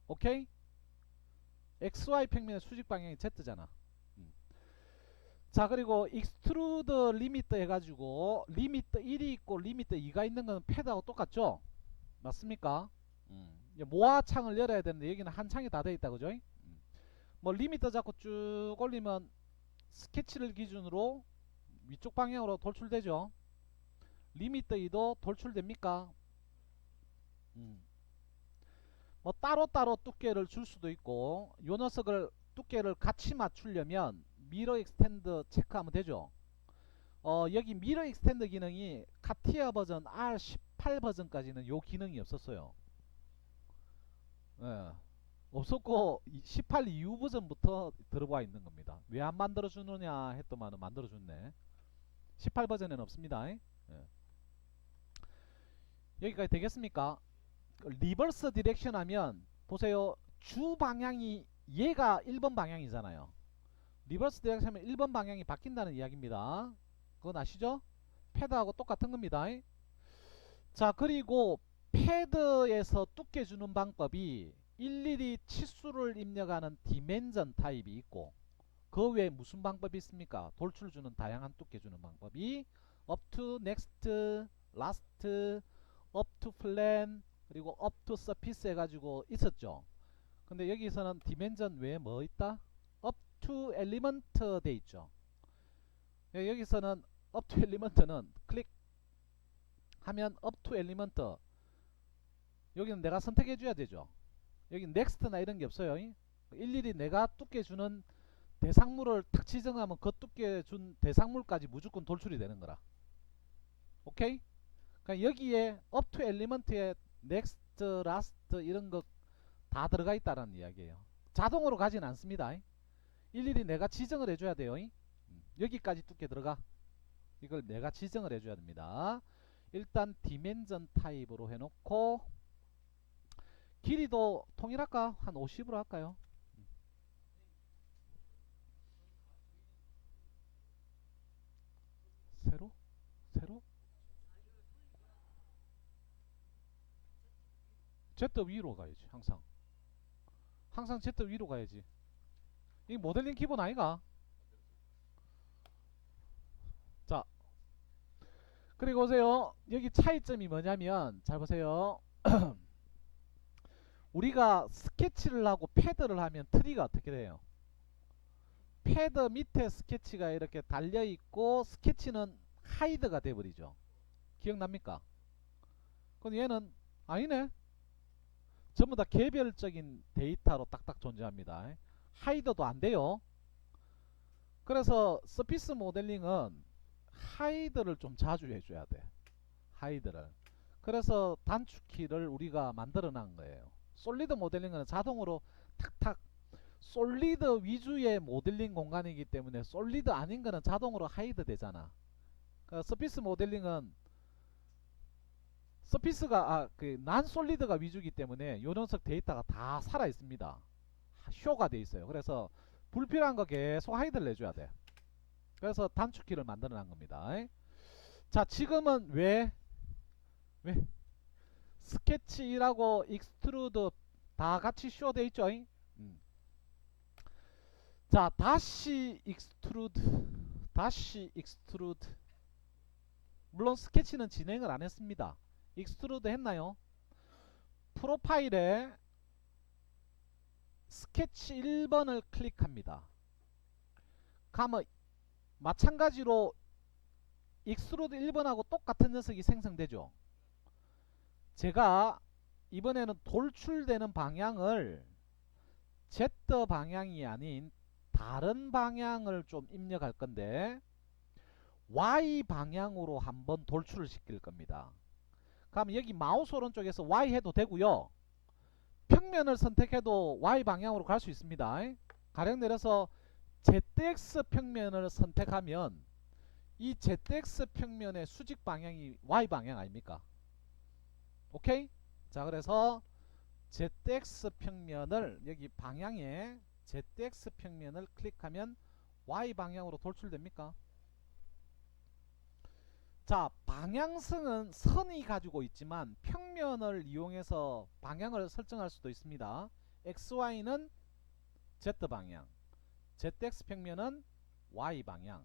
오케이? XY 평면의 수직 방향이 Z잖아. 자, 그리고 익스트루드 리미터 해가지고 리미터 1이 있고 리미터 2가 있는 건 패드하고 똑같죠? 맞습니까? 모아창을 열어야 되는데 여기는 한 창이 다 돼 있다, 그죠? 뭐 리미터 잡고 쭉 올리면 스케치를 기준으로 위쪽 방향으로 돌출되죠. 리미터 2도 돌출됩니까? 뭐 따로따로 두께를 줄 수도 있고, 요 녀석을 두께를 같이 맞추려면 미러 익스텐드 체크하면 되죠. 여기 미러 익스텐드 기능이 카티아 버전 R18 버전까지는 요 기능이 없었어요. 예, 없었고 18 이후 버전부터 들어와 있는 겁니다. 왜 안 만들어 주느냐 했더만은 만들어 줬네. 18 버전에는 없습니다. 예. 여기까지 되겠습니까? 리버스 디렉션 하면 보세요. 주 방향이 얘가 1번 방향이잖아요. 리버스 디렉션 하면 1번 방향이 바뀐다는 이야기입니다. 그건 아시죠? 패드하고 똑같은 겁니다. 자, 그리고 패드에서 두께 주는 방법이 일일이 치수를 입력하는 디멘전 타입이 있고, 그 외에 무슨 방법이 있습니까? 돌출 주는 다양한 두께 주는 방법이 up to, next, last, up to plan, 그리고 up to surface 해가지고 있었죠. 근데 여기서는 디멘전 외에 뭐 있다? up to element 돼 있죠. 여기서는 up to element는 클릭하면 up to element, 여기는 내가 선택해 줘야 되죠. 여기 넥스트나 이런 게 없어요. 일일이 내가 두께 주는 대상물을 탁 지정하면 그 두께 준 대상물까지 무조건 돌출이 되는 거라. 오케이? 그러니까 여기에 up to element에 next, last 이런 거 다 들어가 있다는 이야기예요. 자동으로 가진 않습니다. 일일이 내가 지정을 해줘야 돼요. 여기까지 두께 들어가. 이걸 내가 지정을 해줘야 됩니다. 일단 디멘전 타입으로 해놓고, 길이도 통일할까? 한 50으로 할까요? 세로? 세로? Z 위로 가야지. 항상 Z 위로 가야지. 이 모델링 기본 아이가? 자, 그리고 보세요. 여기 차이점이 뭐냐면, 잘 보세요. 우리가 스케치를 하고 패드를 하면 트리가 어떻게 돼요? 패드 밑에 스케치가 이렇게 달려 있고 스케치는 하이드가 돼 버리죠. 기억납니까? 그럼 얘는 아니네. 전부 다 개별적인 데이터로 딱딱 존재합니다. 하이드도 안 돼요. 그래서 서피스 모델링은 하이드를 좀 자주 해줘야 돼. 하이드를. 그래서 단축키를 우리가 만들어 놓은 거예요. 솔리드 모델링은 자동으로 탁탁 솔리드 위주의 모델링 공간이기 때문에 솔리드 아닌 거는 자동으로 하이드 되잖아. 그러니까 서피스 모델링은 서피스가 난 솔리드가 위주이기 때문에 요 녀석 데이터가 다 살아 있습니다. 쇼가 돼 있어요. 그래서 불필요한 거 계속 하이드를 내줘야 돼. 그래서 단축키를 만들어 놓은 겁니다. 자, 지금은 왜 스케치 1하고 익스트루드 다 같이 쇼 돼 있죠? 자, 다시 익스트루드. 물론 스케치는 진행을 안 했습니다. 익스트루드 했나요? 프로파일에 스케치 1번을 클릭합니다. 그러면 마찬가지로 익스트루드 1번하고 똑같은 녀석이 생성되죠. 제가 이번에는 돌출되는 방향을 Z 방향이 아닌 다른 방향을 좀 입력할 건데 Y 방향으로 한번 돌출을 시킬 겁니다. 그럼 여기 마우스 오른쪽에서 Y 해도 되고요. 평면을 선택해도 Y 방향으로 갈 수 있습니다. 가령 내려서 ZX 평면을 선택하면 이 ZX 평면의 수직 방향이 Y 방향 아닙니까? 오케이? 자, 그래서 ZX 평면을 여기 방향에 ZX 평면을 클릭하면 Y 방향으로 돌출됩니까? 자, 방향성은 선이 가지고 있지만 평면을 이용해서 방향을 설정할 수도 있습니다. XY는 Z 방향, ZX 평면은 Y 방향,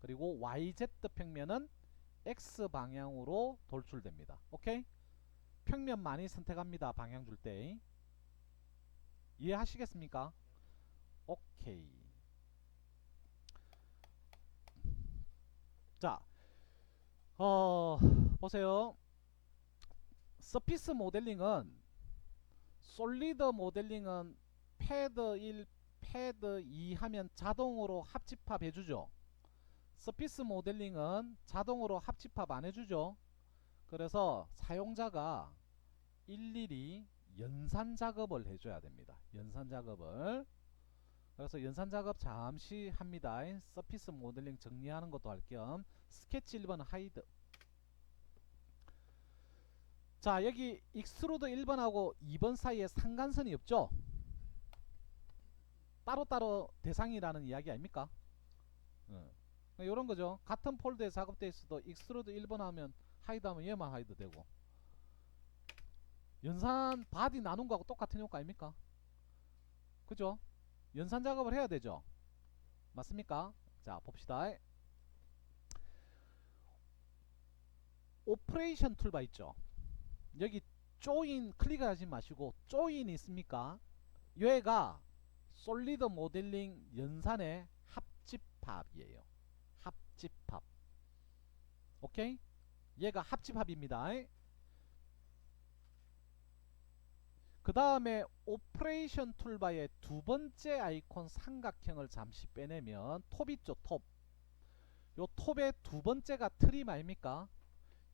그리고 YZ 평면은 X 방향으로 돌출됩니다. 오케이? 평면 많이 선택합니다. 방향 줄 때. 이해하시겠습니까? 오케이. 자, 보세요. 서피스 모델링은 솔리드 모델링은 패드 1, 패드 2 하면 자동으로 합집합 해주죠. 서피스 모델링은 자동으로 합집합 안 해주죠. 그래서 사용자가 일일이 연산 작업을 해줘야 됩니다. 연산 작업을. 그래서 연산 작업 잠시 합니다. 서피스 모델링 정리하는 것도 할 겸 스케치 1번 하이드. 자, 여기 익스트루드 1번하고 2번 사이에 상관선이 없죠. 따로따로 대상이라는 이야기 아닙니까? 이런 거죠. 같은 폴더에 작업되어 있어도 익스트루드 1번 하면 하이드 하면 얘만 하이드 되고, 연산 바디 나눈 거하고 똑같은 효과 아닙니까? 그죠? 연산 작업을 해야 되죠. 맞습니까? 자, 봅시다. 오퍼레이션 툴바 있죠. 여기 조인 클릭하지 마시고 조인 있습니까? 얘가 솔리드 모델링 연산의 합집합이에요. 합집합. 오케이? 얘가 합집합입니다. 그 다음에 오퍼레이션 툴바의 두 번째 아이콘 삼각형을 잠시 빼내면 톱 있죠. 톱. 요 톱의 두 번째가 트림 아닙니까?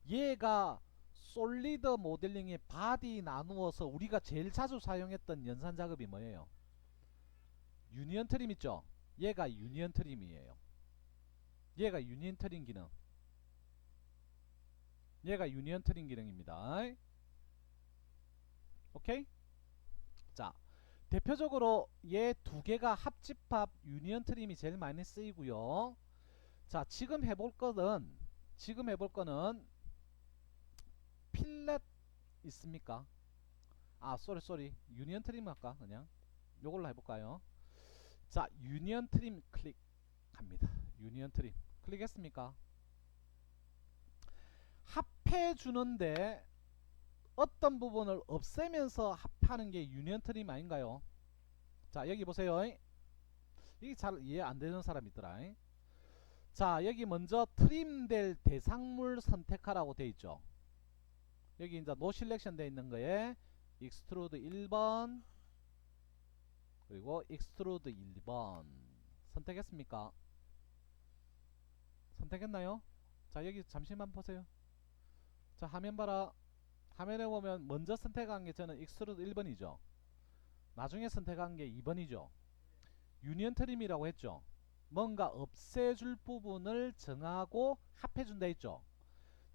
얘가 솔리드 모델링의 바디 나누어서 우리가 제일 자주 사용했던 연산 작업이 뭐예요? 유니언 트림 있죠? 얘가 유니언 트림이에요. 얘가 유니언 트림 기능. 얘가 유니언 트림 기능입니다. 오케이? 자, 대표적으로 얘 두 개가 합집합 유니언 트림이 제일 많이 쓰이고요. 자, 지금 해볼 거는 필렛 있습니까? 아, 쏘리 유니언 트림 할까? 그냥 요걸로 해볼까요? 자, 유니언 트림 클릭합니다. 유니언 트림 클릭했습니까? 합해주는데 어떤 부분을 없애면서 합하는 게 유니언 트림 아닌가요? 자, 여기 보세요. 이게 잘 이해 안 되는 사람이 있더라. 자, 여기 먼저 트림될 대상물 선택하라고 돼 있죠. 여기 이제 노 실렉션 돼 있는 거에 익스트루드 1번 그리고 익스트루드 2번 선택했습니까? 선택했나요? 자, 여기 잠시만 보세요. 자, 화면 봐라. 화면에 보면 먼저 선택한 게 저는 익스트루드 1번이죠. 나중에 선택한 게 2번이죠. 유니언 트림이라고 했죠. 뭔가 없애줄 부분을 정하고 합해준다 했죠.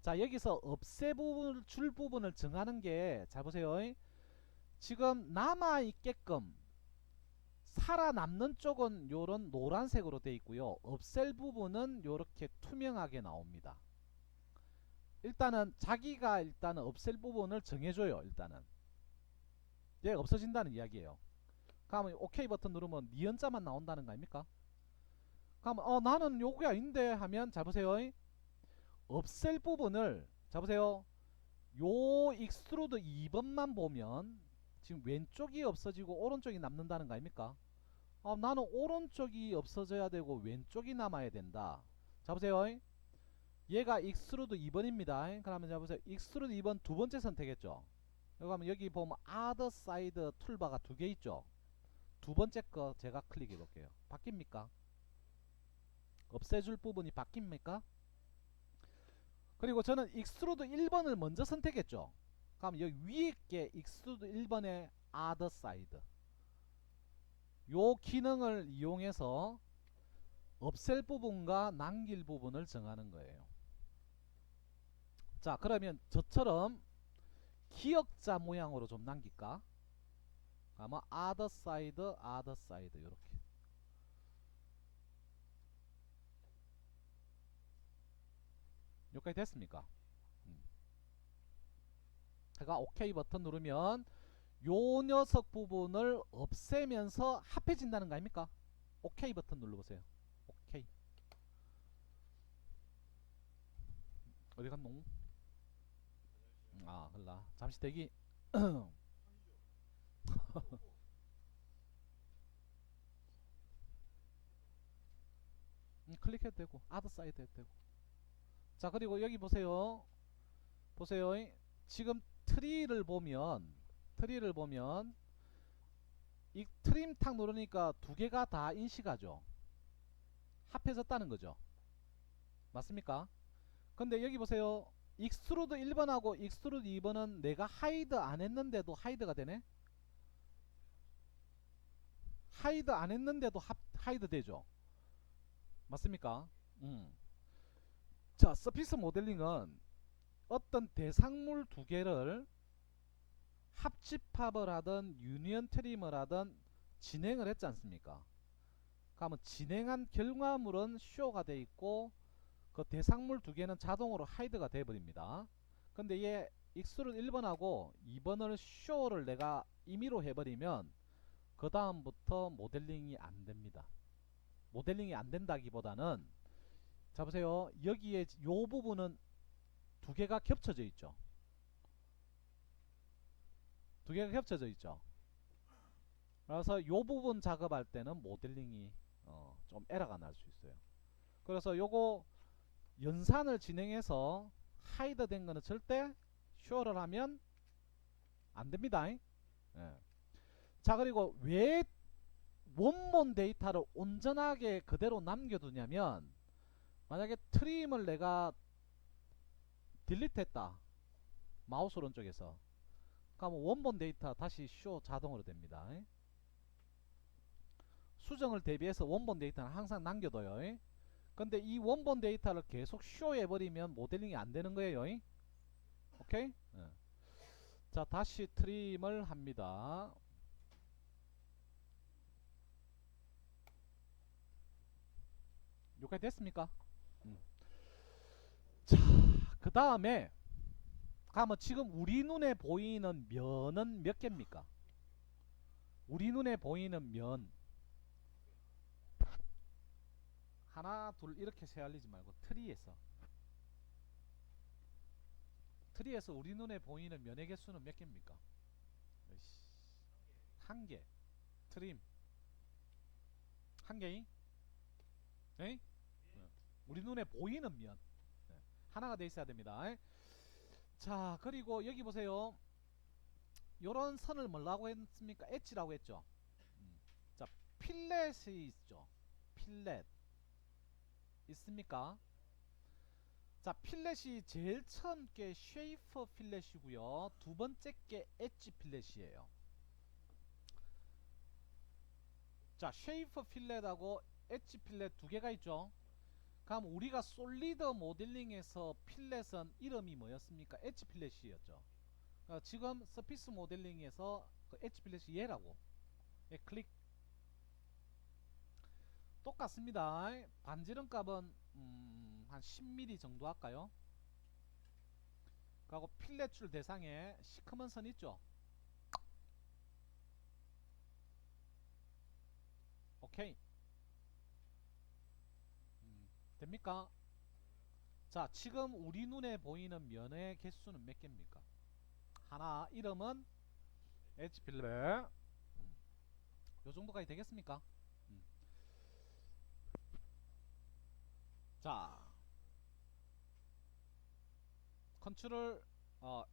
자, 여기서 없애줄 부분을 정하는 게, 잘 보세요. 지금 남아있게끔 살아남는 쪽은 요런 노란색으로 되어 있고요. 없앨 부분은 요렇게 투명하게 나옵니다. 일단은 자기가 일단은 없앨 부분을 정해줘요. 일단은 얘가 없어진다는 이야기예요. 그러면 OK 버튼 누르면 니은자만 나온다는 거 아닙니까? 그러면 나는 요게 아닌데 하면, 잘 보세요. 없앨 부분을, 자 보세요. 요 익스트루드 2번만 보면 지금 왼쪽이 없어지고 오른쪽이 남는다는 거 아닙니까? 나는 오른쪽이 없어져야 되고 왼쪽이 남아야 된다. 자 보세요. 얘가 익스트루드 2번입니다. 그러면 자 보세요. 익스트루드 2번 두 번째 선택했죠. 그러면 여기 보면 other side 툴바가 두 개 있죠. 두 번째 거 제가 클릭해 볼게요. 바뀝니까? 없애줄 부분이 바뀝니까? 그리고 저는 익스트루드 1번을 먼저 선택했죠. 그럼 여기 위에 게 익스트루드 1번의 other side, 요 기능을 이용해서 없앨 부분과 남길 부분을 정하는 거예요. 자, 그러면 저처럼 기역자 모양으로 좀 남길까? 아마 other side 이렇게. 여기까지 됐습니까? 제가 OK 버튼 누르면 요 녀석 부분을 없애면서 합해진다는 거 아닙니까? OK 버튼 눌러보세요. OK. 어디 갔노? 흘라. 잠시 대기. 클릭해도 되고, 아드 사이드 해도 되고. 자, 그리고 여기 보세요. 보세요. 지금 트리를 보면 이 트림 탁 누르니까 두 개가 다 인식하죠. 합해졌다는 거죠. 맞습니까? 근데 여기 보세요. 익스트루드 1번하고 익스트루드 2번은 내가 하이드 안 했는데도 하이드가 되네. 하이드 안 했는데도 하이드 되죠. 맞습니까? 자, 서피스 모델링은 어떤 대상물 두 개를 합집합을 하든 유니언 트림을 하든 진행을 했지 않습니까? 그러면 진행한 결과물은 쇼가 돼 있고 그 대상물 두 개는 자동으로 하이드가 돼 버립니다. 근데 얘 익스트루드 1번하고 2번을 쇼를 내가 임의로 해버리면 그 다음부터 모델링이 안 됩니다. 모델링이 안 된다기보다는, 자 보세요. 여기에 요 부분은 두 개가 겹쳐져 있죠. 두 개가 겹쳐져 있죠. 그래서 요 부분 작업할 때는 모델링이 좀 에러가 날 수 있어요. 그래서 요거 연산을 진행해서 하이드 된 거는 절대 쇼를 하면 안 됩니다. 예. 자, 그리고 왜 원본 데이터를 온전하게 그대로 남겨두냐면, 만약에 트림을 내가 딜리트 했다, 마우스 오른쪽에서, 그러면 원본 데이터 다시 쇼 자동으로 됩니다. 수정을 대비해서 원본 데이터는 항상 남겨둬요. 근데 이 원본 데이터를 계속 쇼해버리면 모델링이 안 되는 거예요. 오케이? 자, 다시 트림을 합니다. 여기까지 됐습니까? 자, 그 다음에 가면 지금 우리 눈에 보이는 면은 몇 개입니까? 우리 눈에 보이는 면 하나 둘 이렇게 세알리지 말고 트리에서 우리 눈에 보이는 면의 개수는 몇 개입니까? 한 개. 트림 한 개인? 네? 우리 눈에 보이는 면. 네. 하나가 돼 있어야 됩니다. 자, 그리고 여기 보세요. 요런 선을 뭐라고 했습니까? 엣지라고 했죠. 음. 자, 필렛이 있죠. 필렛. 있습니까? 자, 필렛이 제일 처음 게 쉐이퍼 필렛이고요. 두 번째 게 엣지 필렛이에요. 자, 쉐이퍼 필렛하고 엣지 필렛 두 개가 있죠. 그럼 우리가 솔리드 모델링에서 필렛은 이름이 뭐였습니까? 엣지 필렛이었죠. 지금 서피스 모델링에서 그 엣지 필렛이 얘라고. 예, 클릭. 똑같습니다. 반지름 값은 한 10mm 정도 할까요? 그리고 필렛 줄 대상에 시커먼 선 있죠. 오케이. 됩니까? 자, 지금 우리 눈에 보이는 면의 개수는 몇 개입니까? 하나. 이름은 엣지 필렛. 요 정도까지 되겠습니까? 음. 자, 컨트롤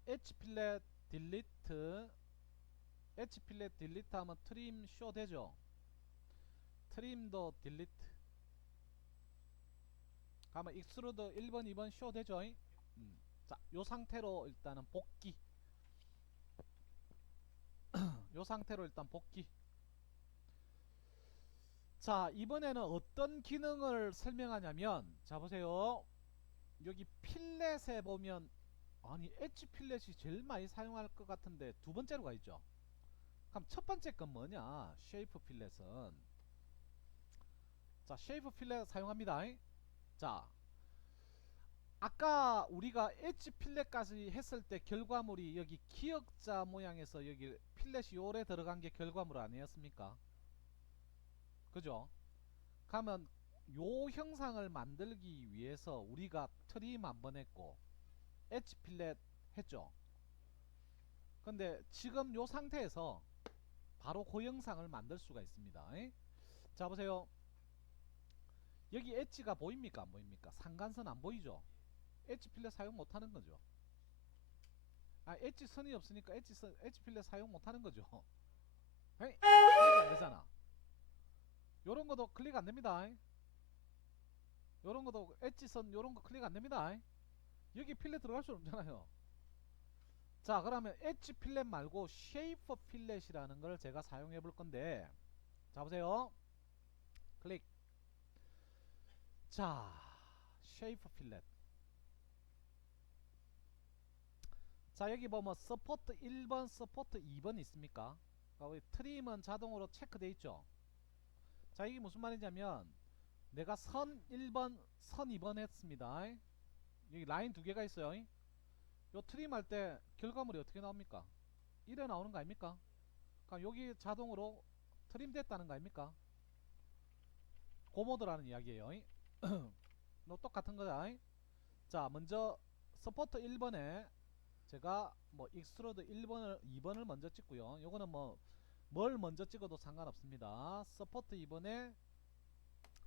엣지 필렛 딜리트. 엣지 필렛 딜리트 하면 트림 쇼 되죠. 트림도 딜리트 가면 익스트루드 1번 2번 쇼 되죠. 자, 요 상태로 일단은 복귀. 요 상태로 일단 복귀. 자, 이번에는 어떤 기능을 설명하냐면, 자 보세요. 여기 필렛에 보면, 아니 엣지 필렛이 제일 많이 사용할 것 같은데 두 번째로 가 있죠. 그럼 첫 번째 건 뭐냐? 쉐이프 필렛은, 자 쉐이프 필렛 사용합니다. 자, 아까 우리가 엣지 필렛까지 했을 때 결과물이 여기 기역자 모양에서 여기 필렛이 요래 들어간 게 결과물 아니었습니까? 그죠? 그러면 요 형상을 만들기 위해서 우리가 트림 한번 했고 엣지 필렛 했죠. 근데 지금 요 상태에서 바로 그 영상을 만들 수가 있습니다. 자 보세요. 여기 엣지가 보입니까 안 보입니까? 상간선 안 보이죠? 엣지 필렛 사용 못하는 거죠. 아, 엣지 선이 없으니까 엣지 필렛 사용 못하는 거죠. 클릭 안 되잖아. 요런 것도 클릭 안 됩니다. 요런 것도 엣지 선 요런 거 클릭 안 됩니다. 여기 필렛 들어갈 수 없잖아요. 자, 그러면 엣지 필렛 말고 쉐이퍼 필렛이라는 걸 제가 사용해 볼 건데, 자 보세요. 클릭. 자, 쉐이퍼 필렛. 자, 여기 보면 서포트 1번 서포트 2번 있습니까? 우리 트림은 자동으로 체크돼 있죠. 자, 이게 무슨 말이냐면 내가 선 1번 선 2번 했습니다. 여기 라인 두 개가 있어요. 요 트림 할 때 결과물이 어떻게 나옵니까? 이래 나오는 거 아닙니까? 그러니까 여기 자동으로 트림 됐다는 거 아닙니까? 고모드라는 이야기예요. 너 똑같은 거다. 자, 먼저 서포트 1번에 제가 뭐 익스트루드 1번을 2번을 먼저 찍고요. 요거는 뭐 뭘 먼저 찍어도 상관없습니다. 서포트 2번에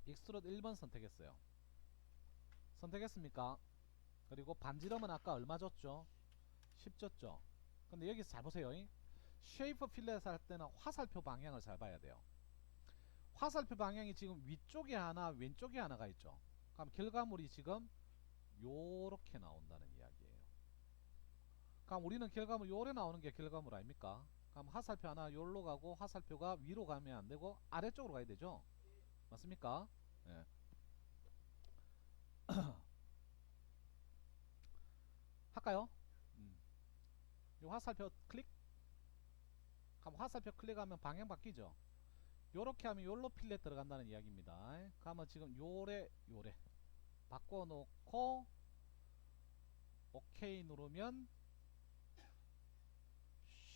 익스트루드 1번 선택했어요. 선택했습니까? 그리고 반지름은 아까 얼마 줬죠? 10 줬죠. 근데 여기서 잘 보세요. 쉐이프 필렛 할 때는 화살표 방향을 잘 봐야 돼요. 화살표 방향이 지금 위쪽에 하나 왼쪽에 하나가 있죠. 그럼 결과물이 지금 요렇게 나온다는 이야기예요. 그럼 우리는 결과물 요래 나오는 게 결과물 아닙니까? 그럼 화살표 하나 요로 가고 화살표가 위로 가면 안 되고 아래쪽으로 가야 되죠. 맞습니까? 예. 할까요? 요 화살표 클릭. 그럼 화살표 클릭하면 방향 바뀌죠. 요렇게 하면 요로 필렛 들어간다는 이야기입니다. 그러면 지금 요래 바꿔놓고 오케이 누르면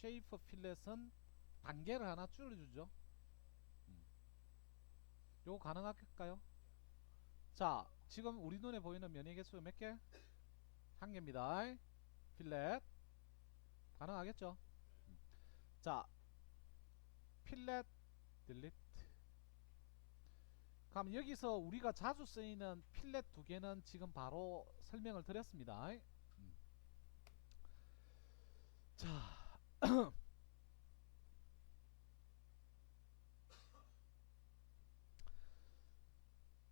쉐이프 필렛은 단계를 하나 줄여주죠. 요거 가능할까요? 자, 지금 우리 눈에 보이는 면의 개수가 몇 개? 한 개입니다. 필렛 가능하겠죠? 자, 필렛 딜리트. 그럼 여기서 우리가 자주 쓰이는 필렛 두 개는 지금 바로 설명을 드렸습니다. 자,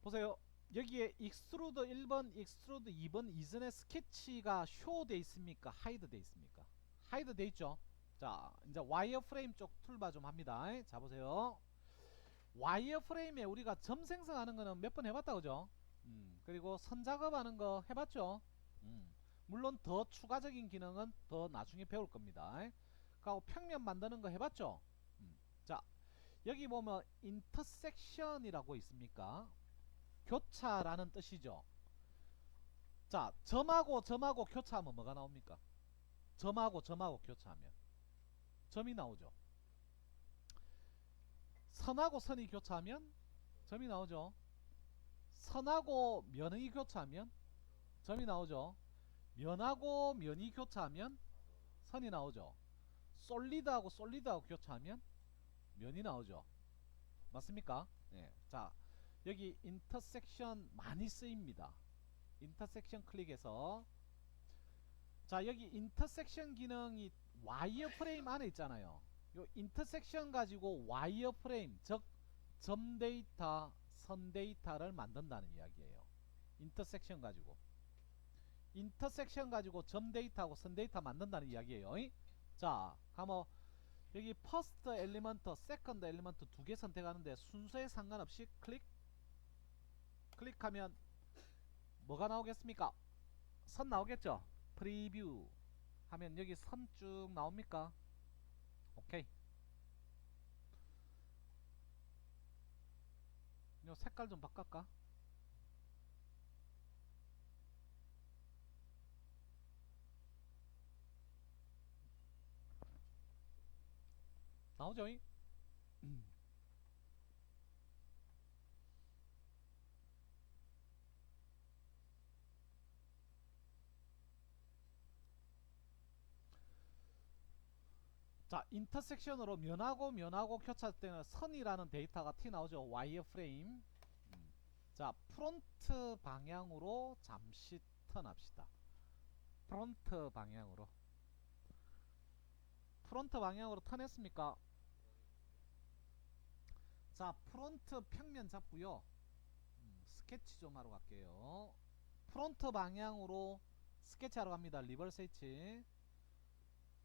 보세요. 여기에 익스트루드 1번, 익스트루드 2번 이전에 스케치가 쇼 돼 있습니까? 하이드 돼 있습니까? 하이드 돼 있죠? 자, 이제 와이어프레임 쪽 툴바 좀 합니다. 자, 보세요. 와이어프레임에 우리가 점 생성하는 거는 몇 번 해봤다, 그죠? 그리고 선 작업하는 거 해봤죠? 물론 더 추가적인 기능은 더 나중에 배울 겁니다. 그리고 평면 만드는 거 해봤죠? 자, 여기 보면 인터섹션이라고 있습니까? 교차라는 뜻이죠. 자, 점하고 점하고 교차하면 뭐가 나옵니까? 점하고 점하고 교차하면 점이 나오죠. 선하고 선이 교차하면 점이 나오죠. 선하고 면이 교차하면 점이 나오죠. 면하고 면이 교차하면 선이 나오죠. 솔리드하고 솔리드하고 교차하면 면이 나오죠. 맞습니까? 네. 자, 여기 인터섹션 많이 쓰입니다. 인터섹션 클릭해서, 자, 여기 인터섹션 기능이 와이어 프레임 안에 있잖아요. 요 인터섹션 가지고 와이어 프레임, 즉 점 데이터, 선 데이터를 만든다는 이야기예요. 인터섹션 가지고 점 데이터하고 선 데이터 만든다는 이야기예요. 자, 가면 여기 퍼스트 엘리먼트, 세컨드 엘리먼트 두 개 선택하는데 순서에 상관없이 클릭하면 뭐가 나오겠습니까? 선 나오겠죠? 프리뷰 하면 여기 선 쭉 나옵니까? 오케이. 요 색깔 좀 바꿀까? 나오죠? 자, 인터섹션으로 면하고 면하고 교차할 때는 선이라는 데이터가 티 나오죠. 와이어 프레임. 자, 프론트 방향으로 잠시 턴합시다. 프론트 방향으로. 프론트 방향으로 턴했습니까? 자, 프론트 평면 잡고요. 스케치 좀 하러 갈게요. 프론트 방향으로 스케치 하러 갑니다. 리버스 H.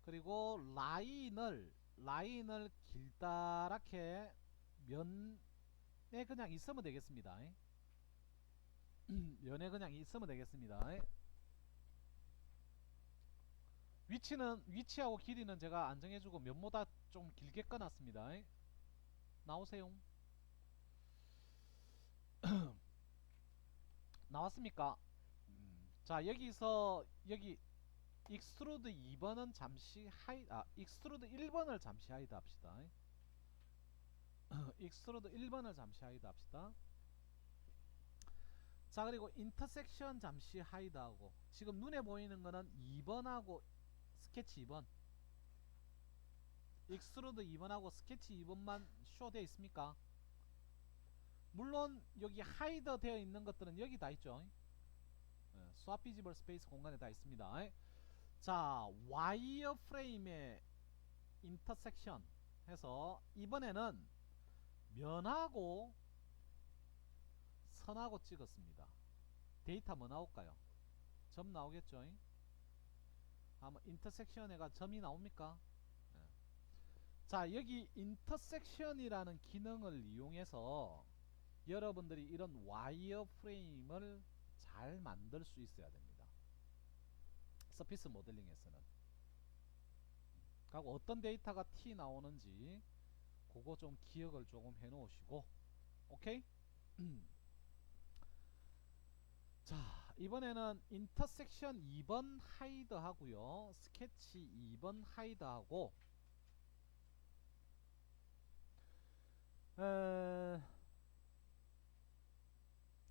그리고 라인을 길다랗게 면에 그냥 있으면 되겠습니다. 면에 그냥 있으면 되겠습니다. 위치하고 길이는 제가 안정해주고 면보다 좀 길게 꺼놨습니다. 나오세요. 나왔습니까? 자, 여기서 여기 익스트루드 2번은 잠시 익스트루드 1번을 잠시 하이드 합시다. 익스트루드 1번을 잠시 하이드 합시다. 자, 그리고 인터섹션 잠시 하이드 하고, 지금 눈에 보이는 거는 2번하고 스케치 2번, 익스트루드 2번하고 스케치 2번만 쇼 되어 있습니까? 물론 여기 하이드 되어 있는 것들은 여기 다 있죠. 스왑 비지블 스페이스 공간에 다 있습니다. 자, 와이어 프레임의 인터섹션 해서 이번에는 면하고 선하고 찍었습니다. 데이터 뭐 나올까요? 점 나오겠죠? 아마 인터섹션에가 점이 나옵니까? 네. 자, 여기 인터섹션이라는 기능을 이용해서 여러분들이 이런 와이어 프레임을 잘 만들 수 있어야 됩니다. 서피스 모델링에서는. 그리고 어떤 데이터가 T 나오는지 그거 좀 기억을 조금 해 놓으시고, 오케이? 자, 이번에는 인터섹션 2번 하이드 하고요, 스케치 2번 하이드 하고,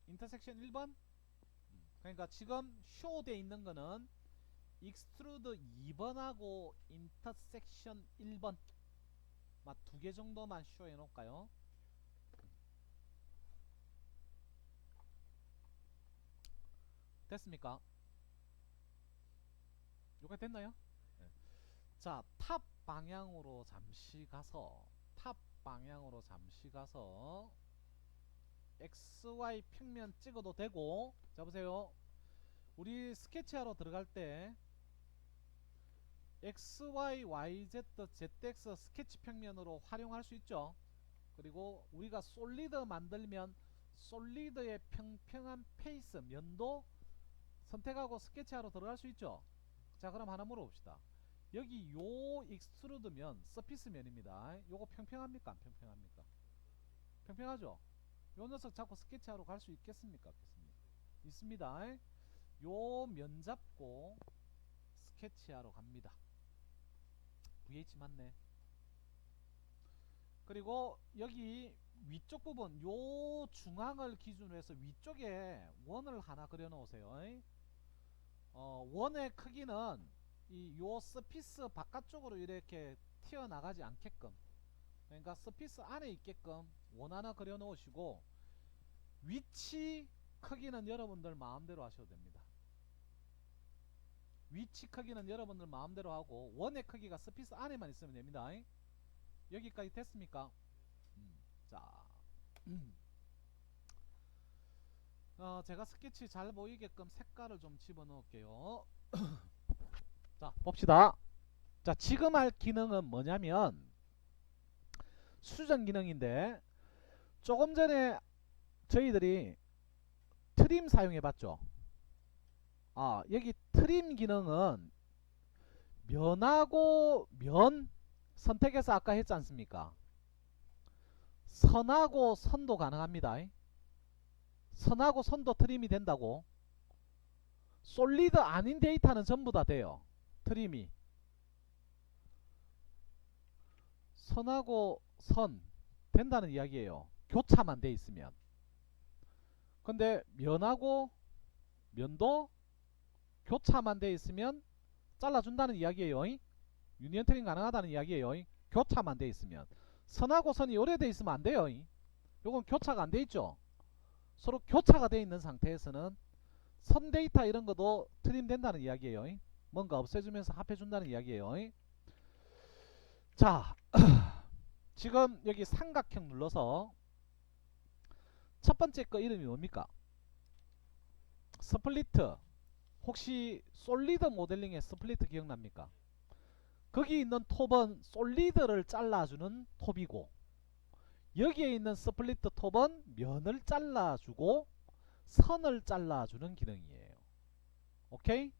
인터섹션 1번, 그러니까 지금 쇼 돼 있는 거는 익스트루드 2번하고 인터섹션 1번 두 개 정도만 쇼 해 놓을까요? 됐습니까? 여기까지 됐나요? 네. 자, 탑 방향으로 잠시 가서 XY 평면 찍어도 되고, 자 보세요. 우리 스케치하러 들어갈 때 XY, YZ, ZX 스케치 평면으로 활용할 수 있죠. 그리고 우리가 솔리드 만들면 솔리드의 평평한 페이스, 면도 선택하고 스케치하러 들어갈 수 있죠. 자, 그럼 하나 물어봅시다. 여기 요 익스트루드면 서피스 면입니다. 요거 평평합니까? 안 평평합니까? 평평하죠? 요 녀석 잡고 스케치하러 갈 수 있겠습니까? 없겠습니까? 있습니다. 요 면 잡고 스케치하러 갑니다. VH 맞네. 그리고 여기 위쪽 부분 요 중앙을 기준으로 해서 위쪽에 원을 하나 그려 놓으세요. 원의 크기는 이 요 서피스 바깥쪽으로 이렇게 튀어나가지 않게끔, 그러니까 서피스 안에 있게끔 원 하나 그려 놓으시고, 위치 크기는 여러분들 마음대로 하셔도 됩니다. 위치 크기는 여러분들 마음대로 하고 원의 크기가 서피스 안에만 있으면 됩니다. 여기까지 됐습니까? 자, 제가 스케치 잘 보이게끔 색깔을 좀 집어넣을게요. 자, 봅시다. 자, 지금 할 기능은 뭐냐면 수정 기능인데, 조금 전에 저희들이 트림 사용해 봤죠. 여기 트림 기능은 면하고 면 선택해서 아까 했지 않습니까? 선하고 선도 가능합니다. 선하고 선도 트림이 된다고. 솔리드 아닌 데이터는 전부 다 돼요. 트림이 선하고 선 된다는 이야기예요. 교차만 돼 있으면. 근데 면하고 면도 교차만 돼 있으면 잘라준다는 이야기예요. 유니언 트림 가능하다는 이야기예요. 교차만 돼 있으면. 선하고 선이 오래돼 있으면 안 돼요. 요건 교차가 안 돼 있죠. 서로 교차가 돼 있는 상태에서는 선 데이터 이런 것도 트림 된다는 이야기예요. 뭔가 없애주면서 합해준다는 이야기예요. 자, 지금 여기 삼각형 눌러서 첫 번째 거 이름이 뭡니까? 스플리트. 혹시 솔리드 모델링의 스플리트 기억납니까? 거기 있는 톱은 솔리드를 잘라주는 톱이고, 여기에 있는 스플리트 톱은 면을 잘라주고 선을 잘라주는 기능이에요. 오케이?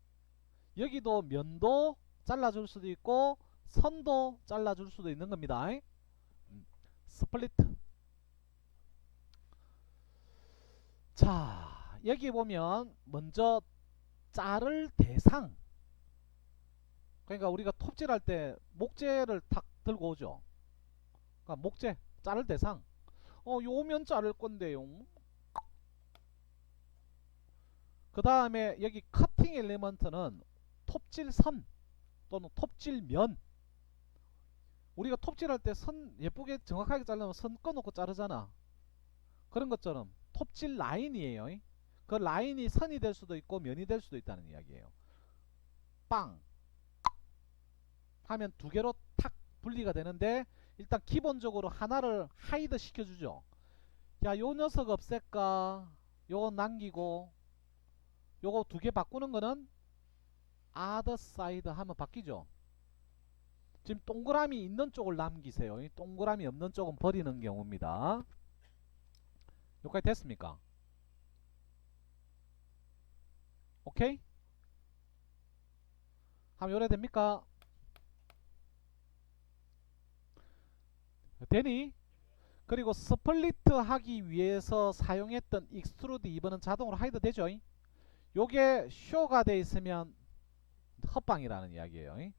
여기도 면도 잘라줄 수도 있고 선도 잘라줄 수도 있는 겁니다. 스플리트. 자, 여기 보면 먼저 자를 대상, 그러니까 우리가 톱질할 때 목재를 탁 들고 오죠. 그러니까 목재 자를 대상, 요면 자를 건데요. 그 다음에 여기 커팅 엘리먼트는 톱질선 또는 톱질면. 우리가 톱질할 때 선 예쁘게 정확하게 자르면 선 꺼놓고 자르잖아. 그런 것처럼 톱질 라인이에요. 그 라인이 선이 될 수도 있고 면이 될 수도 있다는 이야기예요. 빵 하면 두 개로 탁 분리가 되는데, 일단 기본적으로 하나를 하이드 시켜주죠. 야, 요 녀석 없앨까? 요거 남기고 요거 두 개 바꾸는 거는 other side 하면 바뀌죠. 지금 동그라미 있는 쪽을 남기세요. 동그라미 없는 쪽은 버리는 경우입니다. 여기까지 됐습니까? 오케이? 하면 요래 됩니까? 되니? 그리고 스플리트 하기 위해서 사용했던 익스트루드 2번은 자동으로 하이드 되죠. 요게 쇼가 돼 있으면 헛방이라는 이야기예요.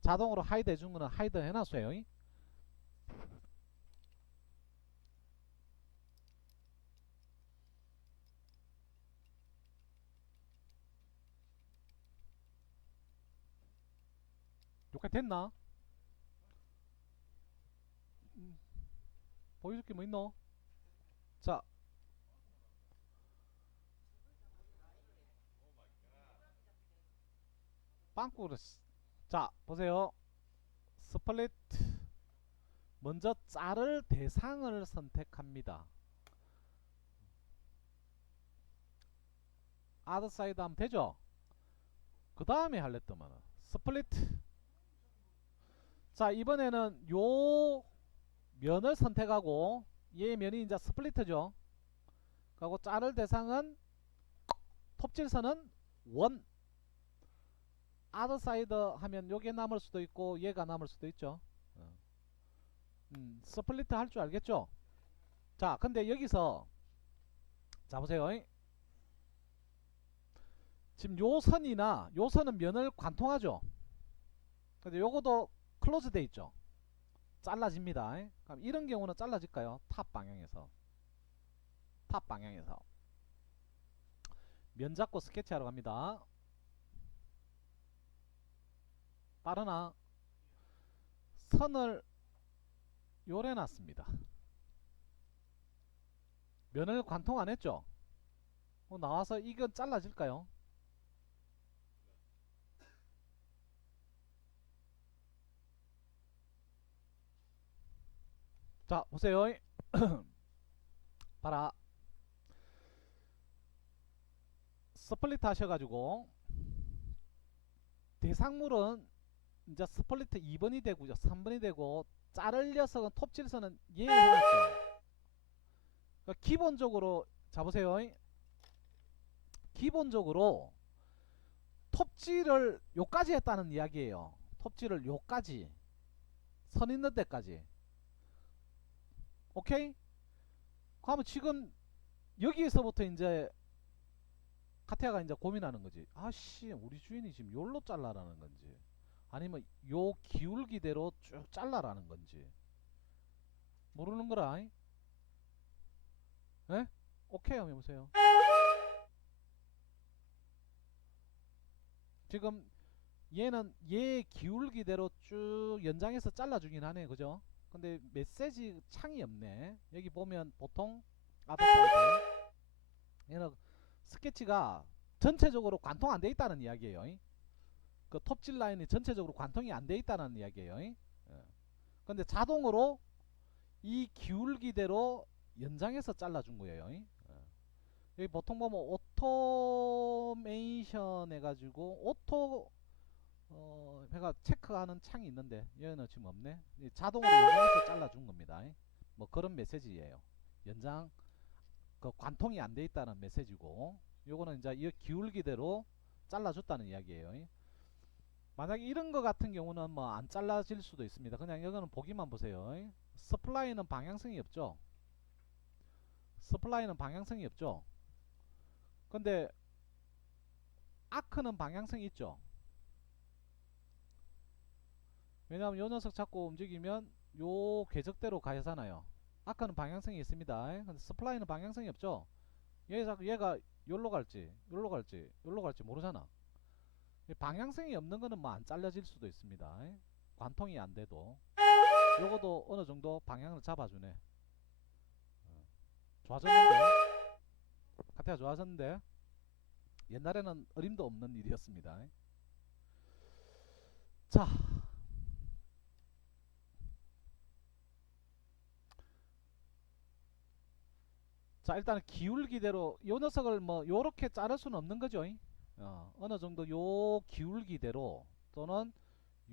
자동으로 하이드 해준 거는 하이드 해놨어요. 여기까지 됐나? 보여줄 게 뭐 있노? 자, 빵꾸를 자 보세요. 스플릿 먼저 자를 대상을 선택합니다. 아더 사이드 하면 되죠. 그 다음에 할랬더만 스플릿. 자 이번에는 요 면을 선택하고 얘 면이 이제 스플리트죠. 그리고 자를 대상은 톱질선은 원. 아더 사이드 하면 요게 남을 수도 있고 얘가 남을 수도 있죠. 스플리트 할 줄 알겠죠? 자 근데 여기서 자 보세요. 지금 요 선이나 요 선은 면을 관통하죠. 근데 요거도 클로즈 돼 있죠. 잘라집니다. 그럼 이런 경우는 잘라질까요? 탑 방향에서. 탑 방향에서 면 잡고 스케치하러 갑니다. 빠르나? 선을 요래 놨습니다. 면을 관통 안 했죠? 나와서 이건 잘라질까요? 자 보세요. 봐라. 스플릿 하셔가지고 대상물은 이제 스플리트 2번이 되고요 3번이 되고 자를 녀석은 톱질선은 얘 해놨죠. 그러니까 기본적으로 자 보세요. 기본적으로 톱질을 요까지 했다는 이야기예요. 톱질을 요까지 선 있는 데까지. 오케이? 그러면 지금 여기에서부터 이제 카테아가 이제 고민하는 거지. 아씨 우리 주인이 지금 요로 잘라라는 건지 아니면 요 기울기대로 쭉 잘라라는 건지 모르는 거라. 에? 오케이 한번 해보세요. 지금 얘는 얘 기울기대로 쭉 연장해서 잘라주긴 하네. 그죠? 근데 메시지 창이 없네. 여기 보면 보통 아웃사이드 얘는 스케치가 전체적으로 관통 안 돼 있다는 이야기예요. 그 톱질 라인이 전체적으로 관통이 안 돼 있다는 이야기예요. 근데 자동으로 이 기울기대로 연장해서 잘라준 거예요. 여기 보통 보면 오토메이션 해가지고 오토 해가 체크하는 창이 있는데 여기는 지금 없네. 자동으로 연장해서 잘라준 겁니다. 뭐 그런 메시지예요. 연장 그 관통이 안 돼 있다는 메시지고 요거는 이제 이 기울기대로 잘라줬다는 이야기예요. 만약에 이런 거 같은 경우는 뭐 안 잘라질 수도 있습니다. 그냥 이거는 보기만 보세요. 서플라이는 방향성이 없죠. 서플라이는 방향성이 없죠. 근데 아크는 방향성이 있죠. 왜냐하면 요 녀석 자꾸 움직이면 요 궤적대로 가잖아요. 아크는 방향성이 있습니다. 근데 서플라이는 방향성이 없죠. 얘가 요로 갈지 요로 갈지 요로 갈지 모르잖아. 방향성이 없는 거는 뭐 안 잘라질 수도 있습니다. 관통이 안 돼도 요거도 어느 정도 방향을 잡아주네. 좋아졌는데 카테가 좋아졌는데 옛날에는 어림도 없는 일이었습니다. 자, 자 일단 기울기대로 요 녀석을 뭐 요렇게 자를 수는 없는 거죠. 어느 정도 요 기울기대로 또는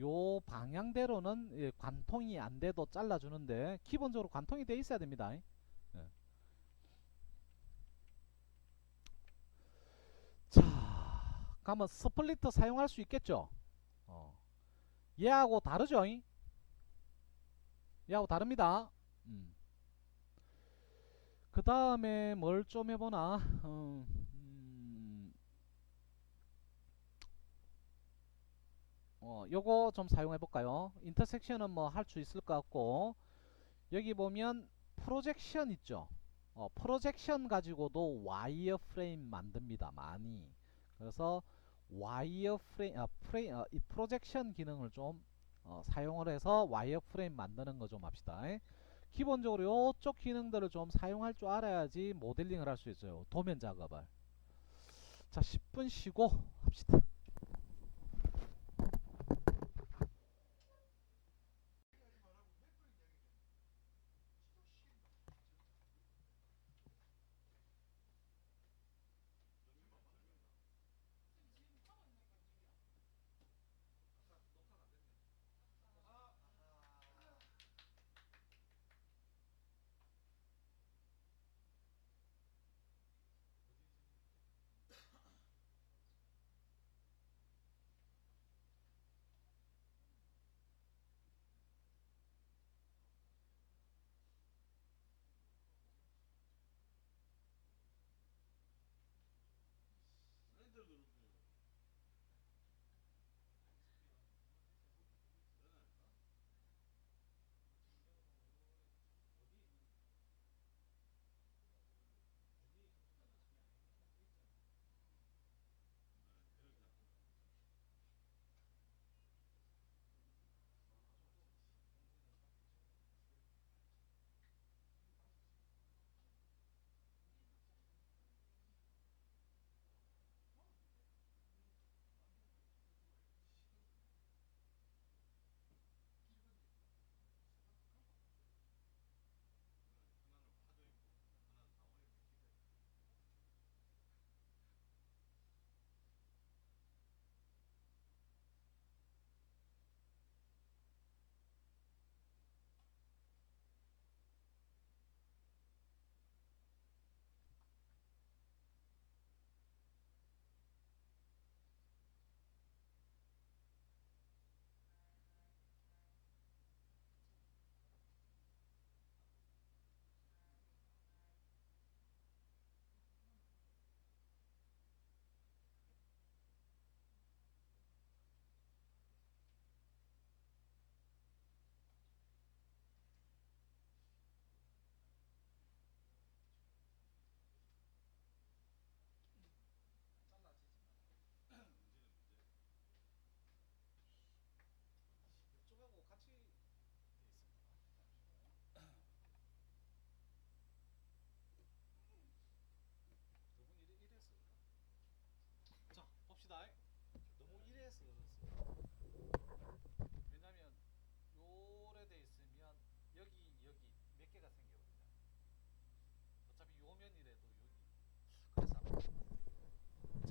요 방향대로는 관통이 안 돼도 잘라주는데 기본적으로 관통이 돼 있어야 됩니다. 예. 자, 그러면 스플리터 사용할 수 있겠죠. 얘하고 다르죠. 얘하고 다릅니다. 그 다음에 뭘 좀 해보나. 요거 좀 사용해 볼까요? 인터섹션은 뭐 할 수 있을 것 같고 여기 보면 프로젝션 있죠. 프로젝션 가지고도 와이어 프레임 만듭니다. 많이. 그래서 와이어 프레임, 이 프로젝션 기능을 좀 사용을 해서 와이어 프레임 만드는 거 좀 합시다. 기본적으로 요쪽 기능들을 좀 사용할 줄 알아야지 모델링을 할 수 있어요. 도면 작업을. 자 10분 쉬고 합시다.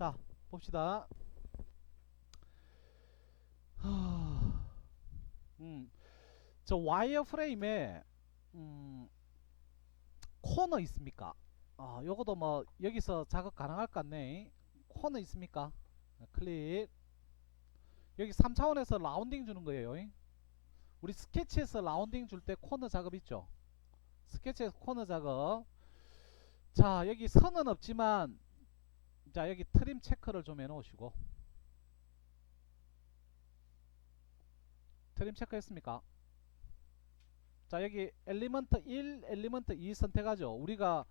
자, 봅시다. 음, 저 와이어 프레임에 코너 있습니까? 요거도 뭐 여기서 작업 가능할 것 같네. 코너 있습니까? 클릭. 여기 3차원에서 라운딩 주는 거예요. 우리 스케치에서 라운딩 줄 때 코너 작업 있죠? 스케치에서 코너 작업. 자, 여기 선은 없지만, 자, 여기 트림 체크를 좀 해놓으시고. 트림 체크 했습니까? 자, 여기 엘리먼트 1, 엘리먼트 2 선택하죠. 우리가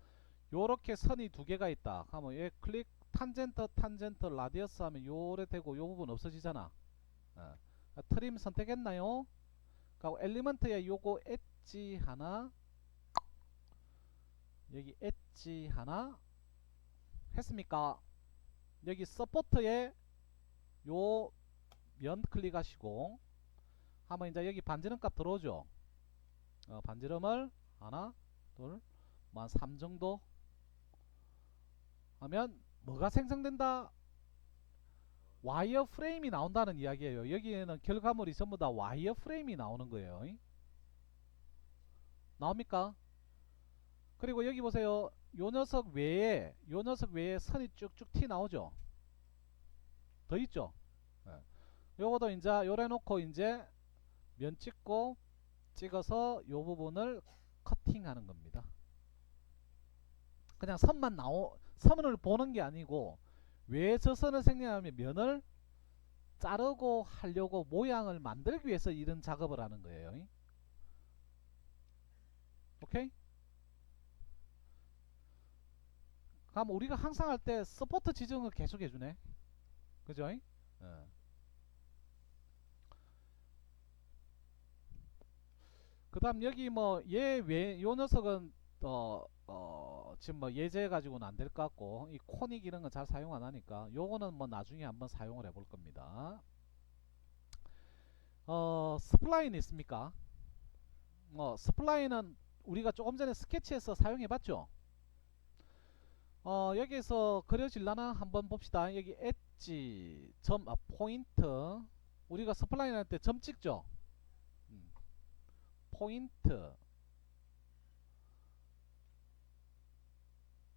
요렇게 선이 두 개가 있다 하면 얘 클릭 탄젠트 탄젠트 라디어스 하면 요래 되고 요 부분 없어지잖아. 어. 트림 선택했나요? 그리고 엘리먼트에 요거 엣지 하나, 여기 엣지 하나 했습니까? 여기 서포트에 요 면 클릭하시고 하면 이제 여기 반지름 값 들어오죠. 반지름을 하나, 둘, 한 3 정도 하면 뭐가 생성된다? 와이어 프레임이 나온다는 이야기예요. 여기에는 결과물이 전부 다 와이어 프레임이 나오는 거예요. 나옵니까? 그리고 여기 보세요. 요 녀석 외에 선이 쭉쭉 튀 나오죠. 더 있죠. 예. 요것도 이제 요래 놓고 이제 면 찍고 찍어서 요 부분을 커팅하는 겁니다. 그냥 선을 보는 게 아니고 왜 저 선을 생략하면 면을 자르고 하려고 모양을 만들기 위해서 이런 작업을 하는 거예요. 오케이? 그럼 우리가 항상 할 때 서포트 지정을 계속 해주네. 그죠? 그 다음 여기 뭐 요 녀석은 지금 뭐 예제 가지고는 안 될 것 같고 이 코닉 이런 건 잘 사용 안 하니까 요거는 뭐 나중에 한번 사용을 해볼 겁니다. 스플라인 있습니까? 스플라인은 우리가 조금 전에 스케치에서 사용해 봤죠. 여기서 그려질라나 한번 봅시다. 여기 엣지 포인트, 우리가 스플라인 할 때 점 찍죠. 포인트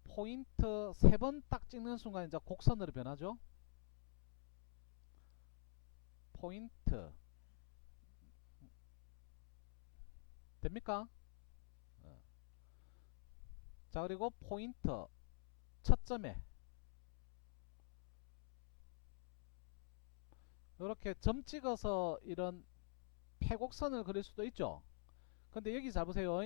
3번 딱 찍는 순간 이제 곡선으로 변하죠. 포인트 됩니까? 자, 그리고 포인트 첫 점에 이렇게 점 찍어서 이런 패곡선을 그릴 수도 있죠. 근데 여기 잘 보세요.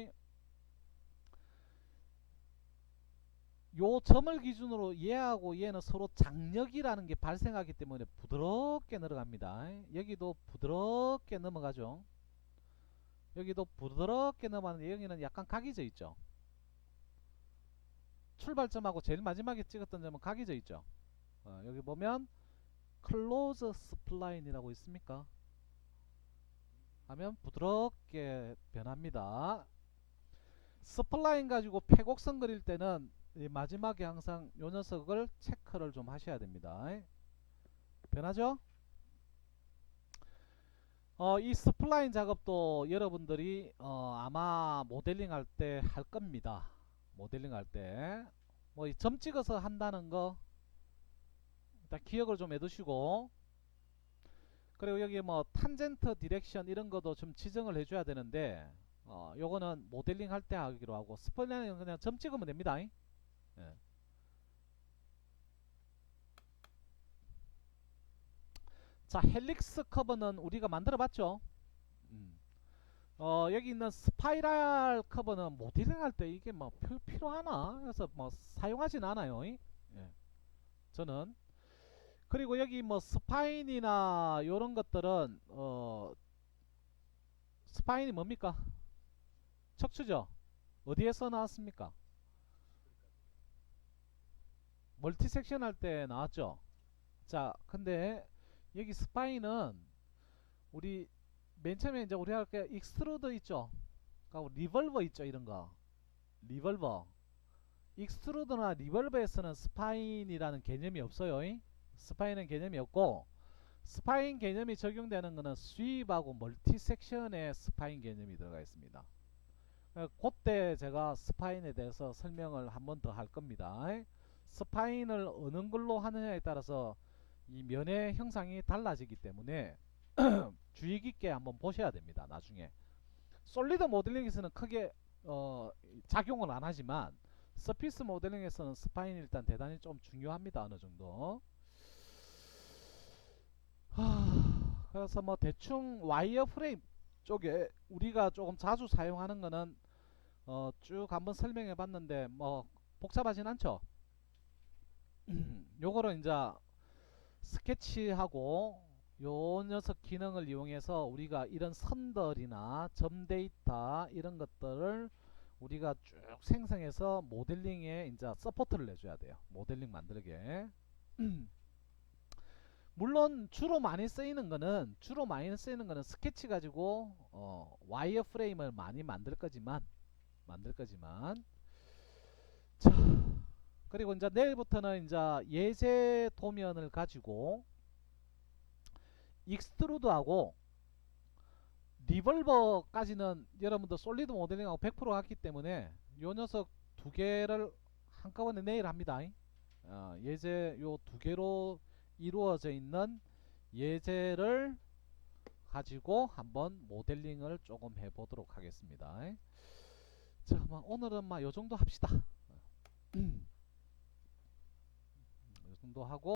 요 점을 기준으로 얘하고 얘는 서로 장력이라는 게 발생하기 때문에 부드럽게 내려갑니다. 여기도 부드럽게 넘어가죠. 여기도 부드럽게 넘어가는데 여기는 약간 각이 져 있죠. 출발점하고 제일 마지막에 찍었던 점은 각이 져 있죠. 여기 보면 클로즈 스플라인이라고 있습니까? 하면 부드럽게 변합니다. 스플라인 가지고 패곡선 그릴 때는 마지막에 항상 요 녀석을 체크를 좀 하셔야 됩니다. 변하죠? 이 스플라인 작업도 여러분들이 아마 모델링 할 때 할 겁니다. 모델링 할 때 뭐 점 찍어서 한다는 거 일단 기억을 좀 해두시고, 그리고 여기 뭐 탄젠트 디렉션 이런 것도 좀 지정을 해줘야 되는데 요거는 모델링 할 때 하기로 하고 스플라인은 그냥 점 찍으면 됩니다. 예. 자, 헬릭스 커버는 우리가 만들어 봤죠. 여기 있는 스파이럴 커버는 모델링 할 때 이게 뭐 필요하나 그래서 뭐 사용하진 않아요. 예. 저는. 그리고 여기 뭐 스파인이나 요런 것들은 스파인이 뭡니까? 척추죠. 어디에서 나왔습니까? 멀티 섹션 할 때 나왔죠. 자, 근데 여기 스파인은 우리 맨 처음에 이제 우리 할게 익스트루드 있죠. 리벌버 있죠. 이런 거 리벌버 익스트루드나 리벌브에서는 스파인이라는 개념이 없어요. 스파인은 개념이 없고, 스파인 개념이 적용되는 것은 스윕하고 멀티 섹션에 스파인 개념이 들어가 있습니다. 그때 제가 스파인에 대해서 설명을 한 번 더 할 겁니다. 스파인을 어느 걸로 하느냐에 따라서 이 면의 형상이 달라지기 때문에 주의 깊게 한번 보셔야 됩니다. 나중에 솔리드 모델링에서는 크게 작용은 안 하지만 서피스 모델링에서는 스파인이 일단 대단히 좀 중요합니다. 어느 정도. 그래서 뭐 대충 와이어 프레임 쪽에 우리가 조금 자주 사용하는 거는 쭉 한번 설명해 봤는데 뭐 복잡하진 않죠. 요거를 이제 스케치하고 요 녀석 기능을 이용해서 우리가 이런 선들이나 점 데이터 이런 것들을 우리가 쭉 생성해서 모델링에 이제 서포트를 내줘야 돼요. 모델링 만들게. 물론 주로 많이 쓰이는 거는 스케치 가지고 와이어 프레임을 많이 만들 거지만 자, 그리고 이제 내일부터는 이제 예제 도면을 가지고 익스트루드하고 리볼버까지는 여러분들 솔리드 모델링하고 100% 같기 때문에 요 녀석 두 개를 한꺼번에 내일 합니다. 예제 요 두 개로 이루어져 있는 예제를 가지고 한번 모델링을 조금 해보도록 하겠습니다. 자, 오늘은 요 정도 합시다. 요 정도 하고